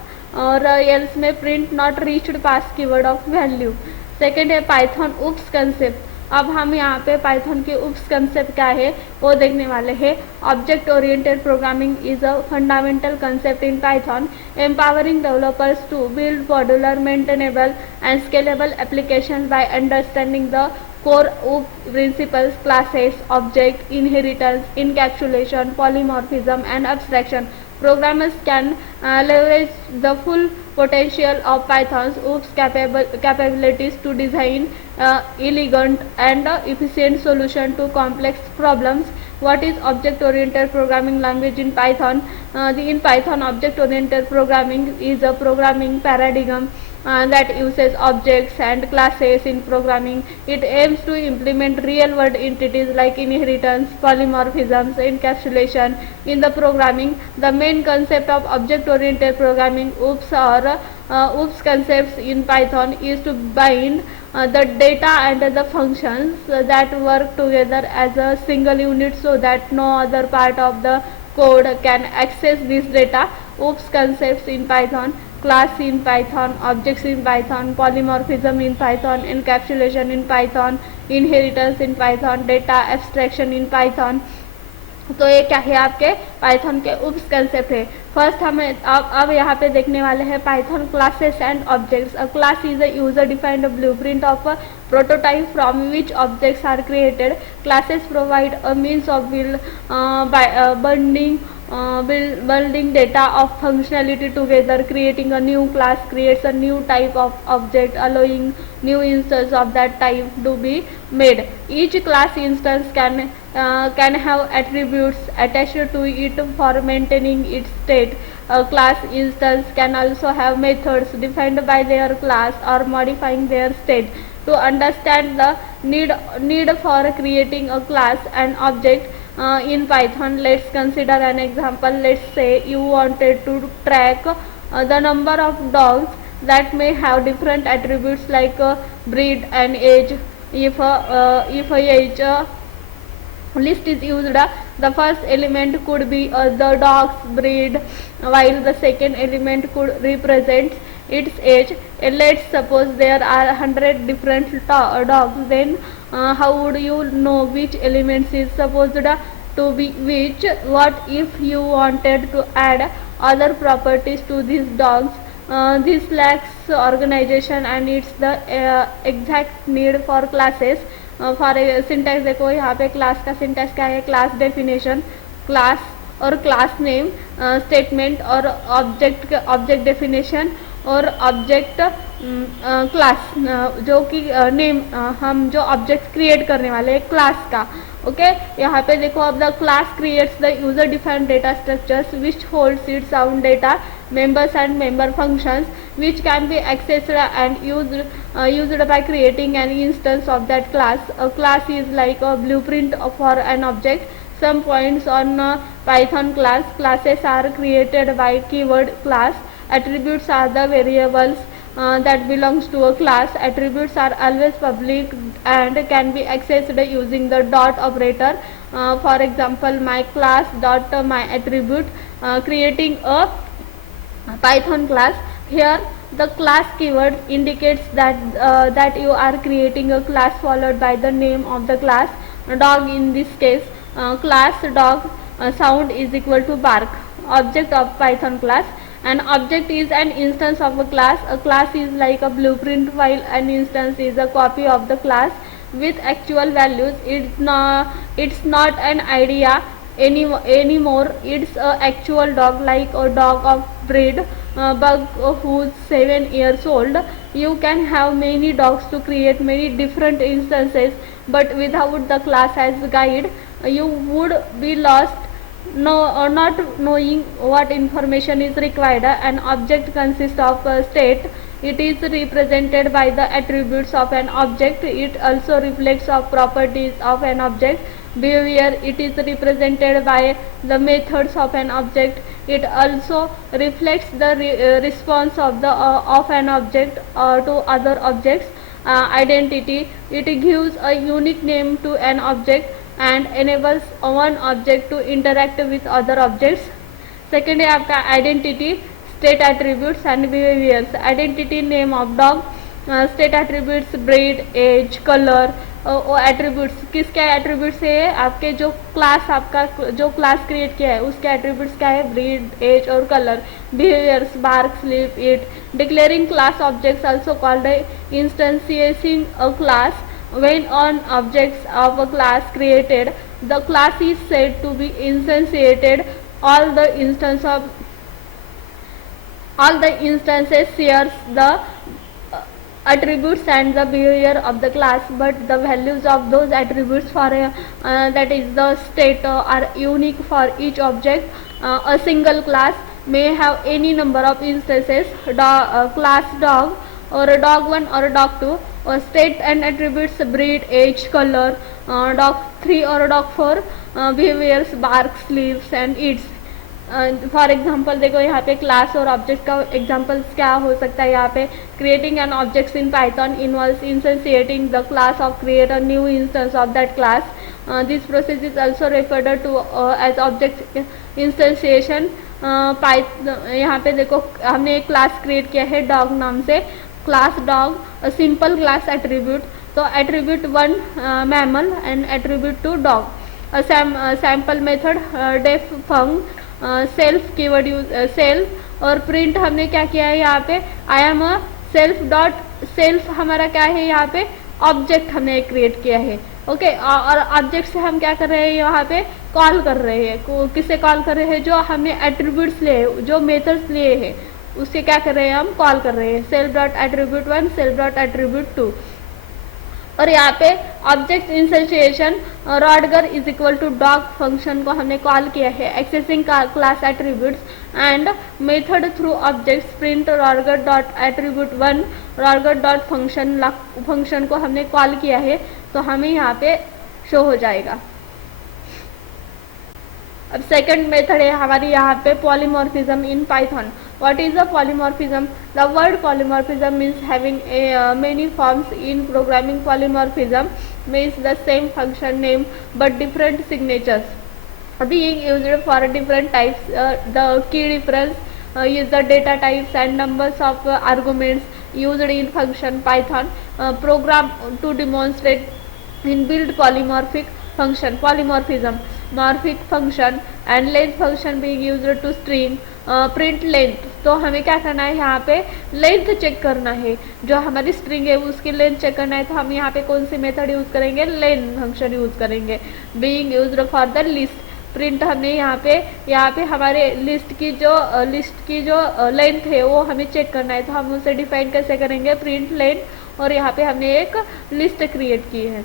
और else में print not reached pass keyword of value. Second है पाइथन उप्स कंसेप्ट। अब हम यहाँ पे पाइथन के उप्स कंसेप्ट क्या है वो देखने वाले हैं। Object oriented programming is a fundamental concept in Python, empowering developers to build modular, maintainable and scalable applications by understanding the core OOP principles: classes, object, inheritance, encapsulation, polymorphism and abstraction. Programmers can leverage the full potential of Python's OOPs capabilities to design elegant and efficient solutions to complex problems. What is object-oriented programming language in Python? In Python, object-oriented programming is a programming paradigm that uses objects and classes in programming. It aims to implement real-world entities like inheritance, polymorphisms, encapsulation in the programming. The main concept of object-oriented programming, OOPs concepts in Python, is to bind the data and the functions that work together as a single unit so that no other part of the code can access this data. OOPs concepts in Python: class in Python, objects in Python, polymorphism in Python, encapsulation in Python, inheritance in Python, data abstraction in Python. तो ये क्या है आपके पाइथन के उप्स कंसेप्ट है। फर्स्ट हमें अब यहाँ पे देखने वाले हैं Python classes and objects. A class is a user defined blueprint of a prototype from which objects are created. Classes provide a means of building data of functionality together. Creating a new class creates a new type of object, allowing new instances of that type to be made. Each class instance can have attributes attached to it for maintaining its state. A class instance can also have methods defined by their class or modifying their state. To understand the need for creating a class and object in Python, let's consider an example. Let's say you wanted to track the number of dogs that may have different attributes like breed and age. If a age list is used, the first element could be the dog's breed, while the second element could represent its age. Let's suppose there are 100 different dogs. Then how would you know which elements is supposed to be which? What if you wanted to add other properties to these dogs? This lacks organization and it's the exact need for classes. For syntax देखो यहाँ पे क्लास का सिंटैक्स क्या है? Class definition, class और class name, statement और object definition और object class, जो कि नेम हम जो ऑब्जेक्ट क्रिएट करने वाले हैं क्लास का। ओके, यहाँ पे देखो, अब the class creates the user defined data structures which holds it's own data members and member functions which can be accessed and used by creating an instance of that class. A class is like a blueprint for an object. Some points on Python class. Classes are created by keyword class. Attributes are the variables that belongs to a class. Attributes are always public and can be accessed using the dot operator. For example, my class dot my attribute, creating a Python class. Here the class keyword indicates that you are creating a class followed by the name of the class. Dog, in this case, class dog sound is equal to bark. Object of Python class. An object is an instance of a class. A class is like a blueprint while an instance is a copy of the class with actual values. It's not an idea anymore. It's a actual dog, like a dog of breed, Bug who's 7 years old. You can have many dogs to create many different instances, but without the class as guide, you would be lost, not knowing what information is required. An object consists of a state. It is represented by the attributes of an object. It also reflects of properties of an object. Behavior, it is represented by the methods of an object. It also reflects the response of an object to other objects. Identity, it gives a unique name to an object and enables one object to interact with other objects. Second है आपका identity, state attributes and behaviours. Identity, name of dog. State attributes, breed, age, colour. वो attributes किसके attributes है? आपके जो क्लास, आपका जो class create किया है उसके एट्रीब्यूट्स क्या है? ब्रीड, एज और colour. Behaviours, bark, sleep, eat. Declaring class objects also called instantiating a class. When on objects of a class created, the class is said to be instantiated. All the instances shares the attributes and the behavior of the class, but the values of those attributes for that is the state are unique for each object. A single class may have any number of instances. Class dog or a dog1 or a dog2. State and attributes, breed, age, color. Dog3 or dog4. Behaviors, bark, sleeps and eats. For example देखो यहाँ पे क्लास और ऑब्जेक्ट का एग्जाम्पल्स क्या हो सकता है. यहाँ पे creating an objects in Python involves instantiating the class of create a new instance of that class. This process is also referred to as object instantiation. यहाँ पे देखो हमने एक क्लास क्रिएट किया है डॉग नाम से. Class dog, simple class attribute. तो attribute 1 mammal and attribute 2 dog. Sample method, def func, self keyword use, self और प्रिंट. हमने क्या किया है यहाँ पे? I am a self dot self हमारा क्या है? यहाँ पे ऑब्जेक्ट हमने क्रिएट किया है. ओके, और ऑब्जेक्ट से हम क्या कर रहे हैं? यहाँ पे कॉल कर रहे हैं. किसे कॉल कर रहे हैं? जो हमने एट्रीब्यूट्स लिए, जो मेथड्स लिए हैं उससे क्या कर रहे हैं? हम कॉल कर रहे हैं. Self dot attribute 1, self dot attribute 2. और यहाँ पे object instantiation, Rodger is equal to dog function को हमने कॉल किया है. Accessing class attributes and method through objects. Print Rodger dot attribute 1, Rodger dot function को हमने कॉल किया है तो हमें यहाँ पे शो हो जाएगा. अब सेकंड मेथड है हमारी यहाँ पे polymorphism in Python. What is a polymorphism? The word polymorphism means having many forms. In programming, polymorphism means the same function name but different signatures being used for different types. The key difference is the data types and numbers of arguments used in function. Python program to demonstrate inbuilt polymorphic function. Polymorphism, morphic function and length function being used to string. Print length, तो हमें क्या करना है? यहाँ पे length check करना है. जो हमारी स्ट्रिंग है उसकी लेंथ चेक करना है तो हम यहाँ पे कौन सी मेथड यूज करेंगे? लेंथ फंक्शन यूज करेंगे. Being used for the list. Print हमने यहाँ पे हमारे लिस्ट की जो लेंथ है वो हमें चेक करना है, तो हम उसे डिफाइन कैसे करेंगे, प्रिंट लेंथ, और यहाँ पे हमने एक लिस्ट क्रिएट की है।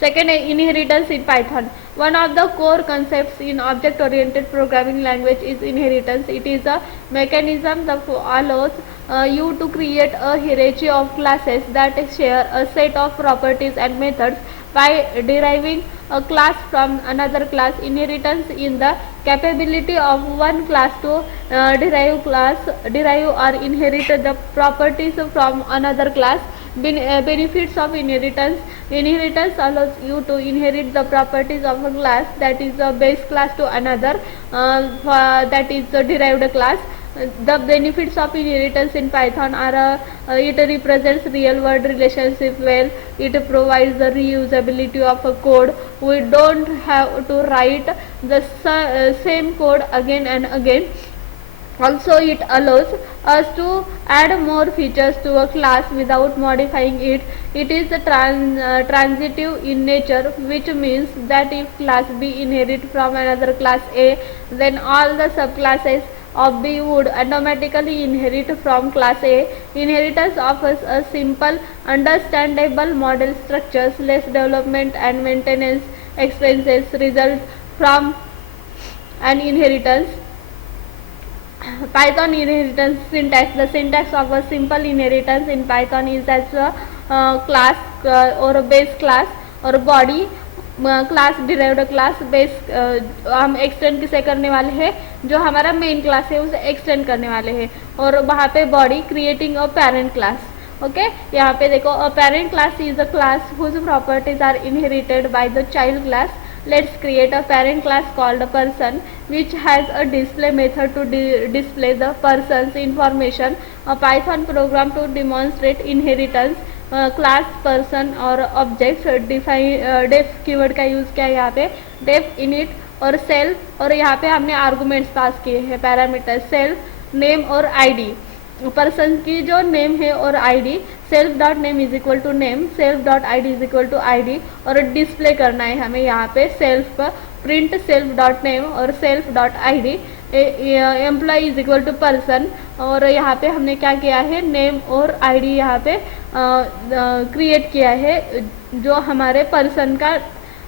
Second, inheritance in Python. One of the core concepts in object-oriented programming language is inheritance. It is a mechanism that allows you to create a hierarchy of classes that share a set of properties and methods by deriving a class from another class. Inheritance in the capability of one class to derive or inherit the properties from another class. Benefits of inheritance. Inheritance allows you to inherit the properties of a class that is a base class to another that is a derived class. The benefits of inheritance in Python are it represents real world relationship well. It provides the reusability of a code. We don't have to write the same code again and again. Also, it allows us to add more features to a class without modifying it. It is transitive in nature, which means that if class B inherits from another class A, then all the subclasses of B would automatically inherit from class A. Inheritance offers a simple, understandable model structures, less development and maintenance expenses result from an inheritance. Python inheritance syntax. The syntax of a simple inheritance in Python is as a class or a base class or a body class, derived class, base हम एक्सटेंड किसे करने वाले हैं, जो हमारा main class है उसे एक्सटेंड करने वाले हैं, और वहाँ पे body creating a parent class. Okay, यहाँ पे देखो, a parent class is a class whose properties are inherited by the child class. Let's create a parent class called a person which has a display method to display the person's information. A Python program to demonstrate inheritance. Class, person और objects. Def keyword का यूज़ किया है यहाँ पे, def, init और सेल्फ, और यहाँ पे हमने आर्गुमेंट्स पास किए हैं, पैरामीटर, सेल्फ, नेम और आईडी. पर्सन की जो नेम है और ID, self dot name is equal to name, self dot ID is equal to ID, और डिस्प्ले करना है हमें यहाँ पे self, print self dot name और self dot ID. Employ is equal to person, और यहाँ पे हमने क्या किया है, नेम और आईडी यहाँ पे क्रिएट किया है, जो हमारे पर्सन का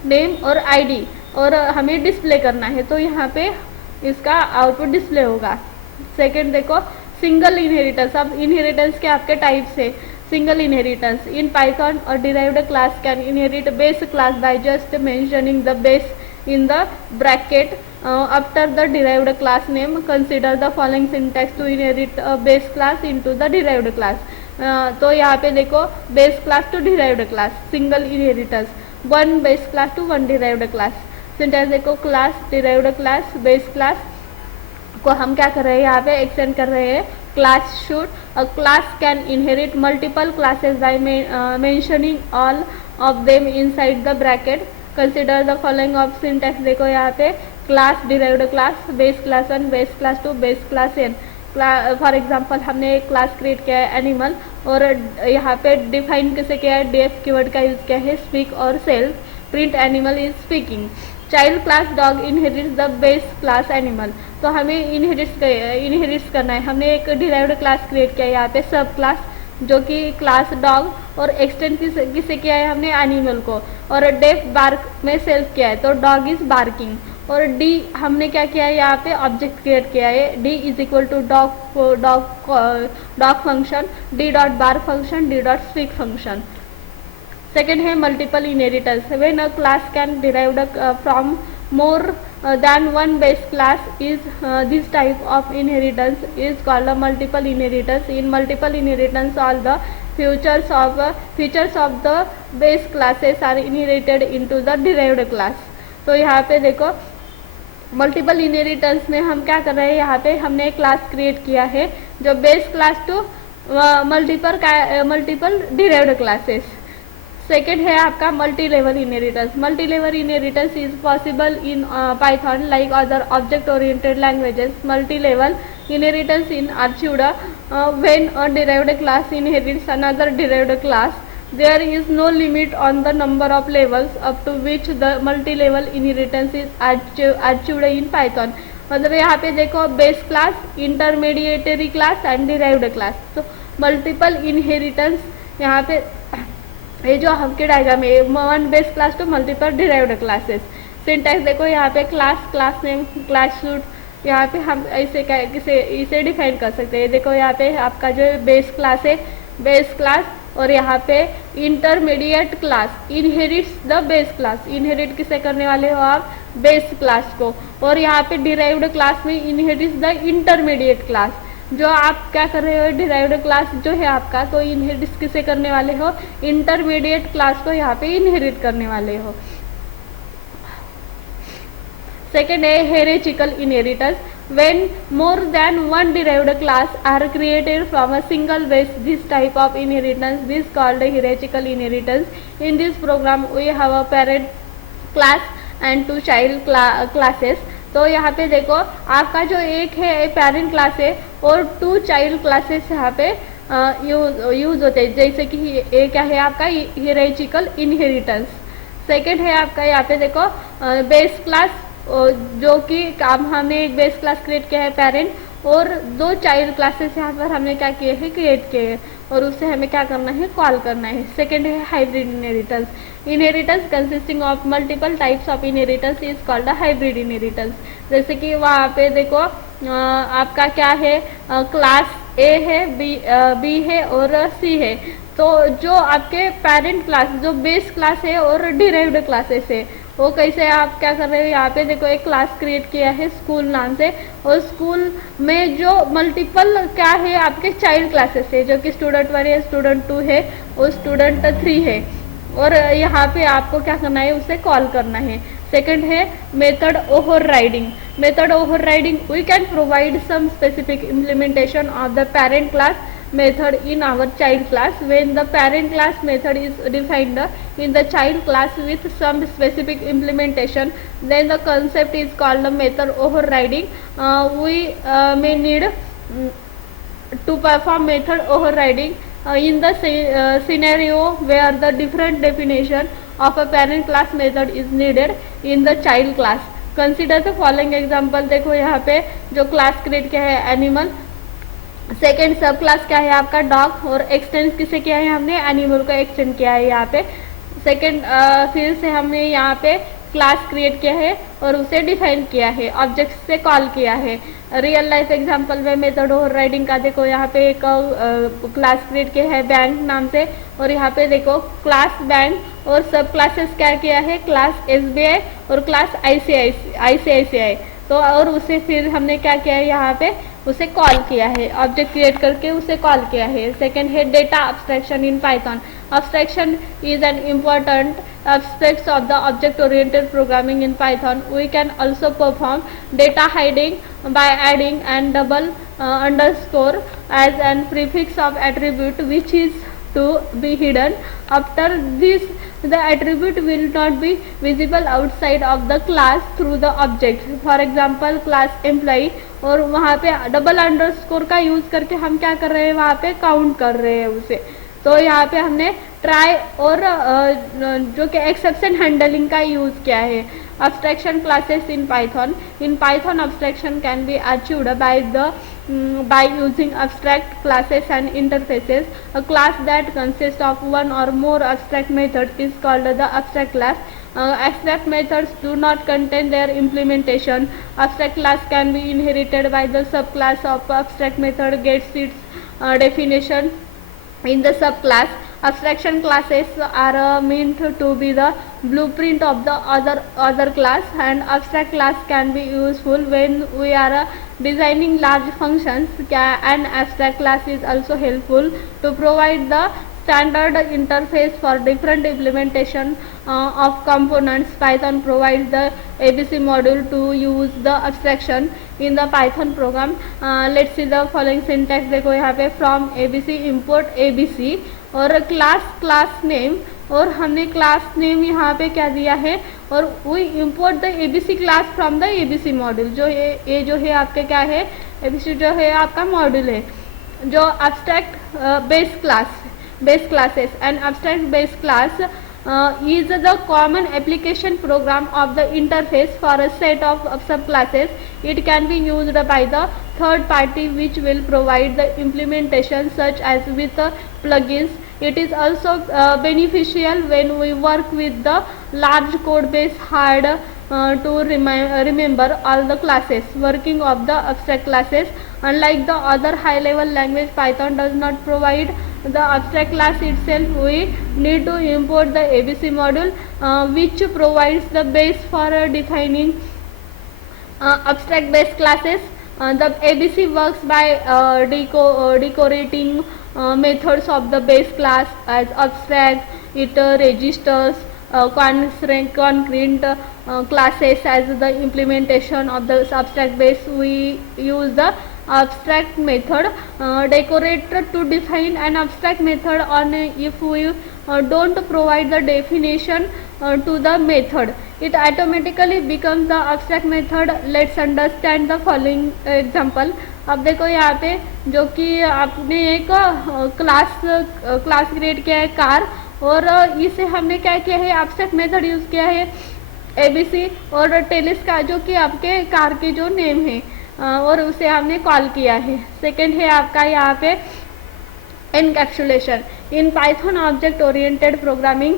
नेम और आईडी, और हमें डिस्प्ले करना है, तो यहाँ पे इसका आउटपुट डिस्प्ले होगा. सेकेंड देखो, सिंगल इनहेरिटेंस. अब इनहेरिटेंस के आपके टाइप्स है. सिंगल इनहेरिटेंस इन पाइथन, और derived class can inherit base class by just mentioning the base in the bracket after the derived class name. Consider the following syntax to inherit a base class into the derived class. तो यहाँ पे देखो, base class to derived class, single inheritance, one base class to one derived class. Syntax देखो, class, derived class, base class को हम क्या कर रहे हैं, यहाँ पे एक्सटेंड कर रहे हैं. Class should, a class can inherit multiple classes by mentioning all of them inside the bracket. Consider the following of syntax देखो, यहाँ पे class, derived class, base class one, base class two, base class n. For example हमने एक class create किया है एनिमल, और यहाँ पे डिफाइन कैसे किया है, डेफ कीवर्ड का यूज़ किया है, स्पीक और self. Print animal is speaking. Child class dog inherits the base class animal. तो हमें इनहेरिट्स करना है. हमने एक डिराइव्ड क्लास क्रिएट किया है यहाँ पे, सब क्लास, जो कि क्लास डॉग, और एक्सटेंड किसे किया है हमने, एनिमल को, और डेफ बार्क में सेल्फ किया है, तो डॉग इज बार्किंग. और डी हमने क्या किया है, यहाँ पे ऑब्जेक्ट क्रिएट किया है, D is equal to dog function, D dot bark function, D dot speak function. Second है multiple inheritance. When a class can derived from more than one base class is this type of inheritance is called a multiple inheritance. In multiple inheritance, all the features of the base classes are inherited into the derived class. तो यहाँ पे देखो, multiple inheritance में हम क्या कर रहे हैं, यहाँ पे हमने एक क्लास क्रिएट किया है जो base class to multiple derived classes. Second है आपका multi level inheritance. Multi level inheritance is possible in Python like other object oriented languages. Multi level inheritance in achieved when a derived class inherits another derived class. There is no limit on the number of levels up to which the multi-level inheritance is achieved in Python. मतलब यहाँ पे देखो base class, intermediatory class and derived class. तो multiple inheritance यहाँ पे ये जो आपके डायग्राम है, one base class to multiple derived classes. Syntax देखो यहाँ पे class, class name, class suit, यहाँ पे हम इसे डिफाइन कर सकते हैं. देखो यहाँ पे आपका जो बेस क्लास है, बेस क्लास, और यहाँ पे intermediate class inherits the base class. Inherit किसे करने वाले हो आप? बेस क्लास को. और यहाँ पे डिराइव्ड क्लास में इनहेरिट्स द इंटरमीडिएट क्लास. जो आप क्या कर रहे हो, डिराइव्ड क्लास जो है आपका, तो इनहेरिट किसे करने वाले हो? इंटरमीडिएट क्लास को यहाँ पे इनहेरिट करने वाले हो. सेकेंड है हेरेचिकल inheritance. When more than one derived class are created from a single base, this type of inheritance is called hierarchical inheritance. In this program, we have a parent class and two child classes. तो यहाँ पे देखो आपका जो एक है parent class है और टू चाइल्ड क्लासेस यहाँ पे यूज होते हैं. जैसे कि ये क्या है आपका हियरार्चिकल इनहेरिटेंस. सेकेंड है आपका यहाँ पे देखो बेस क्लास, जो कि हमने एक बेस क्लास क्रिएट किया है पेरेंट, और दो चाइल्ड क्लासेस यहाँ पर हमने क्या किए हैं, क्रिएट किए हैं, और उससे हमें क्या करना है, कॉल करना है. सेकेंड है hybrid inheritance. Inheritance consisting of multiple types of inheritance is called hybrid inheritance. जैसे कि वहाँ पे देखो आपका क्या है, क्लास ए है, बी है और सी है. तो जो आपके पेरेंट क्लास, जो बेस क्लास है और डिराइव्ड क्लासेस है, वो कैसे आप क्या कर रहे हो, यहाँ पे देखो एक क्लास क्रिएट किया है स्कूल नाम से, और स्कूल में जो मल्टीपल क्या है आपके चाइल्ड क्लासेस है, जो कि स्टूडेंट 1 है, स्टूडेंट 2 है और स्टूडेंट 3 है, और यहाँ पे आपको क्या करना है, उसे कॉल करना है. सेकंड है method overriding. Method overriding, we can provide some specific implementation of the parent class method in our child class when the parent class method is defined in the child class with some specific implementation, then the concept is called method overriding. We may need to perform method overriding in the scenario where the different definition of a parent class method is needed in the child class. Consider the following example. देखो यहाँ पे जो class create किया है animal, second सब क्लास क्या है आपका डॉग, और एक्सटेंड किसे किया है हमने, एनिमल को एक्सटेंड किया है यहाँ पे. सेकेंड फिर से हमने यहाँ पे क्लास क्रिएट किया है और उसे डिफाइन किया है, ऑब्जेक्ट से कॉल किया है. रियल लाइफ एग्जांपल में मेथड ओवरराइडिंग का देखो यहाँ पे एक क्लास क्रिएट किया है बैंक नाम से, और यहाँ पे देखो क्लास बैंक और सब क्लासेस क्या किया है, क्लास SBI और क्लास ICICI. तो और उसे फिर हमने क्या किया है, यहाँ पे उसे कॉल किया है, ऑब्जेक्ट क्रिएट करके उसे कॉल किया है. सेकेंड है data abstraction in Python. Abstraction is an important aspects of the object oriented programming in Python. We can also perform data hiding by adding and double underscore as an prefix of attribute which is to be hidden. After this, the attribute will not be visible outside of the class through the object. For example, class employee, और वहाँ पे double underscore का यूज करके हम क्या कर रहे हैं, वहाँ पे काउंट कर रहे हैं उसे. तो यहाँ पे हमने ट्राई और जो कि एक्सेप्शन हैंडलिंग का यूज किया है. abstraction classes in Python. In Python, abstraction can be achieved by using abstract classes and interfaces. A class that consists of one or more abstract methods is called the abstract class. Abstract methods do not contain their implementation. Abstract class can be inherited by the subclass of abstract method gets its definition in the subclass. Abstraction classes are meant to be the blueprint of the other class, and abstract class can be useful when we are designing large functions. An abstract class is also helpful to provide the standard interface for different implementation of components. Python provides the ABC module to use the abstraction in the Python program. Let's see the following syntax. देखो यहाँ पे from ABC import ABC और class name, और हमने class name यहाँ पे क्या दिया है, और we import the ABC class from the ABC module. जो ये जो है आपका क्या है, ABC जो है आपका मॉड्यूल है. जो abstract base class base classes. An abstract base class is the common application program of the interface for a set of subclasses. It can be used by the third party which will provide the implementation such as with plugins. It is also beneficial when we work with the large code base hard to remember all the classes working of the abstract classes. Unlike the other high level language, Python does not provide the abstract class itself. We need to import the ABC module which provides the base for defining abstract base classes. The ABC works by decorating methods of the base class as abstract. It registers concrete classes as the implementation of the abstract base. We use the abstract method decorator to define an abstract method on if we don't provide the definition to the method, it automatically becomes the abstract method. Let's understand the following example. अब देखो यहाँ पे जो कि आपने एक class create किया है कार, और इसे हमने क्या किया है, एब्स्ट्रैक्ट मेथड यूज किया है एबीसी और टेलिस का जो कि आपके कार के जो नेम है और उसे हमने कॉल किया है. सेकेंड है आपका यहाँ पे encapsulation. In Python object oriented programming,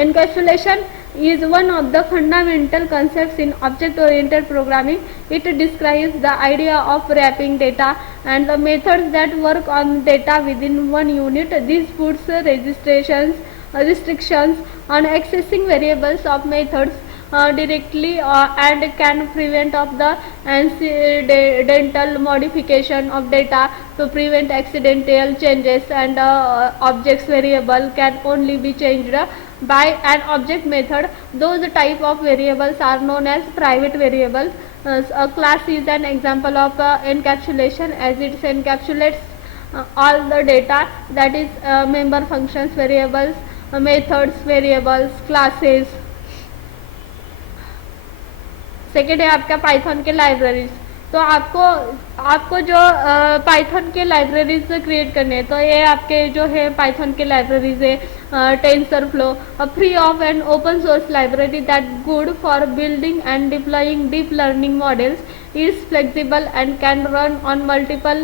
encapsulation is one of the fundamental concepts in object-oriented programming. It describes the idea of wrapping data and the methods that work on data within one unit. This puts restrictions on accessing variables of methods directly and can prevent of the accidental modification of data. To prevent accidental changes, and objects variable can only be changed by an object method. Those type of variables are known as private variables. A class is an example of encapsulation as it encapsulates all the data, that is member functions, variables, methods, variables, classes. Second है आपका पाइथन के लाइब्रेरीज. तो आपको जो पाइथन के libraries create करने हैं, तो ये आपके जो है पाइथन के लाइब्रेरीज है TensorFlow, a free of and open source library that good for building and deploying deep learning models, is flexible and can run on multiple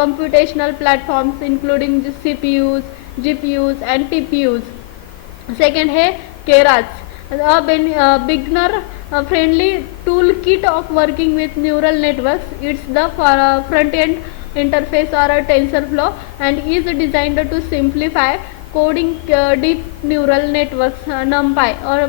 computational platforms including CPUs, GPUs and TPUs. Second है Keras, a beginner friendly toolkit of working with neural networks. It's the front end interface or a TensorFlow and is designed to simplify coding deep neural networks. NumPy, or a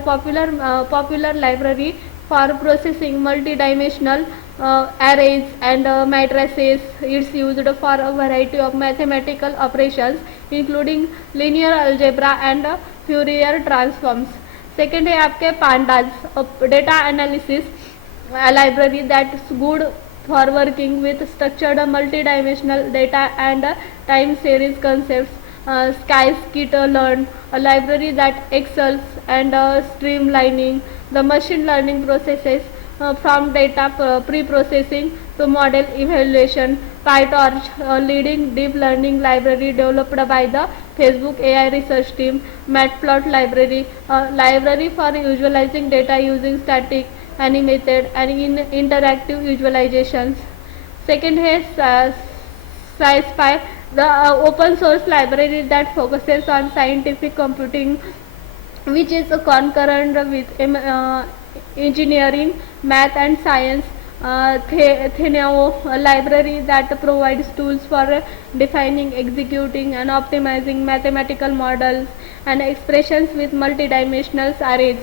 popular library for processing multidimensional arrays and matrices. It's used for a variety of mathematical operations including linear algebra and Fourier transforms. Second है आपके pandas, data analysis library that is good for working with structured multi dimensional data and time series concepts. Scikit-learn, a library that excels and streamlining the machine learning processes from data pre-processing to model evaluation. PyTorch, a leading deep learning library developed by the Facebook AI research team. Matplot library, a library for visualizing data using static, animated and interactive visualizations. Second is SciSpy, the open source library that focuses on scientific computing, which is concurrent with engineering, math and science. Thenao, a library that provides tools for defining, executing and optimizing mathematical models and expressions with multidimensional arrays.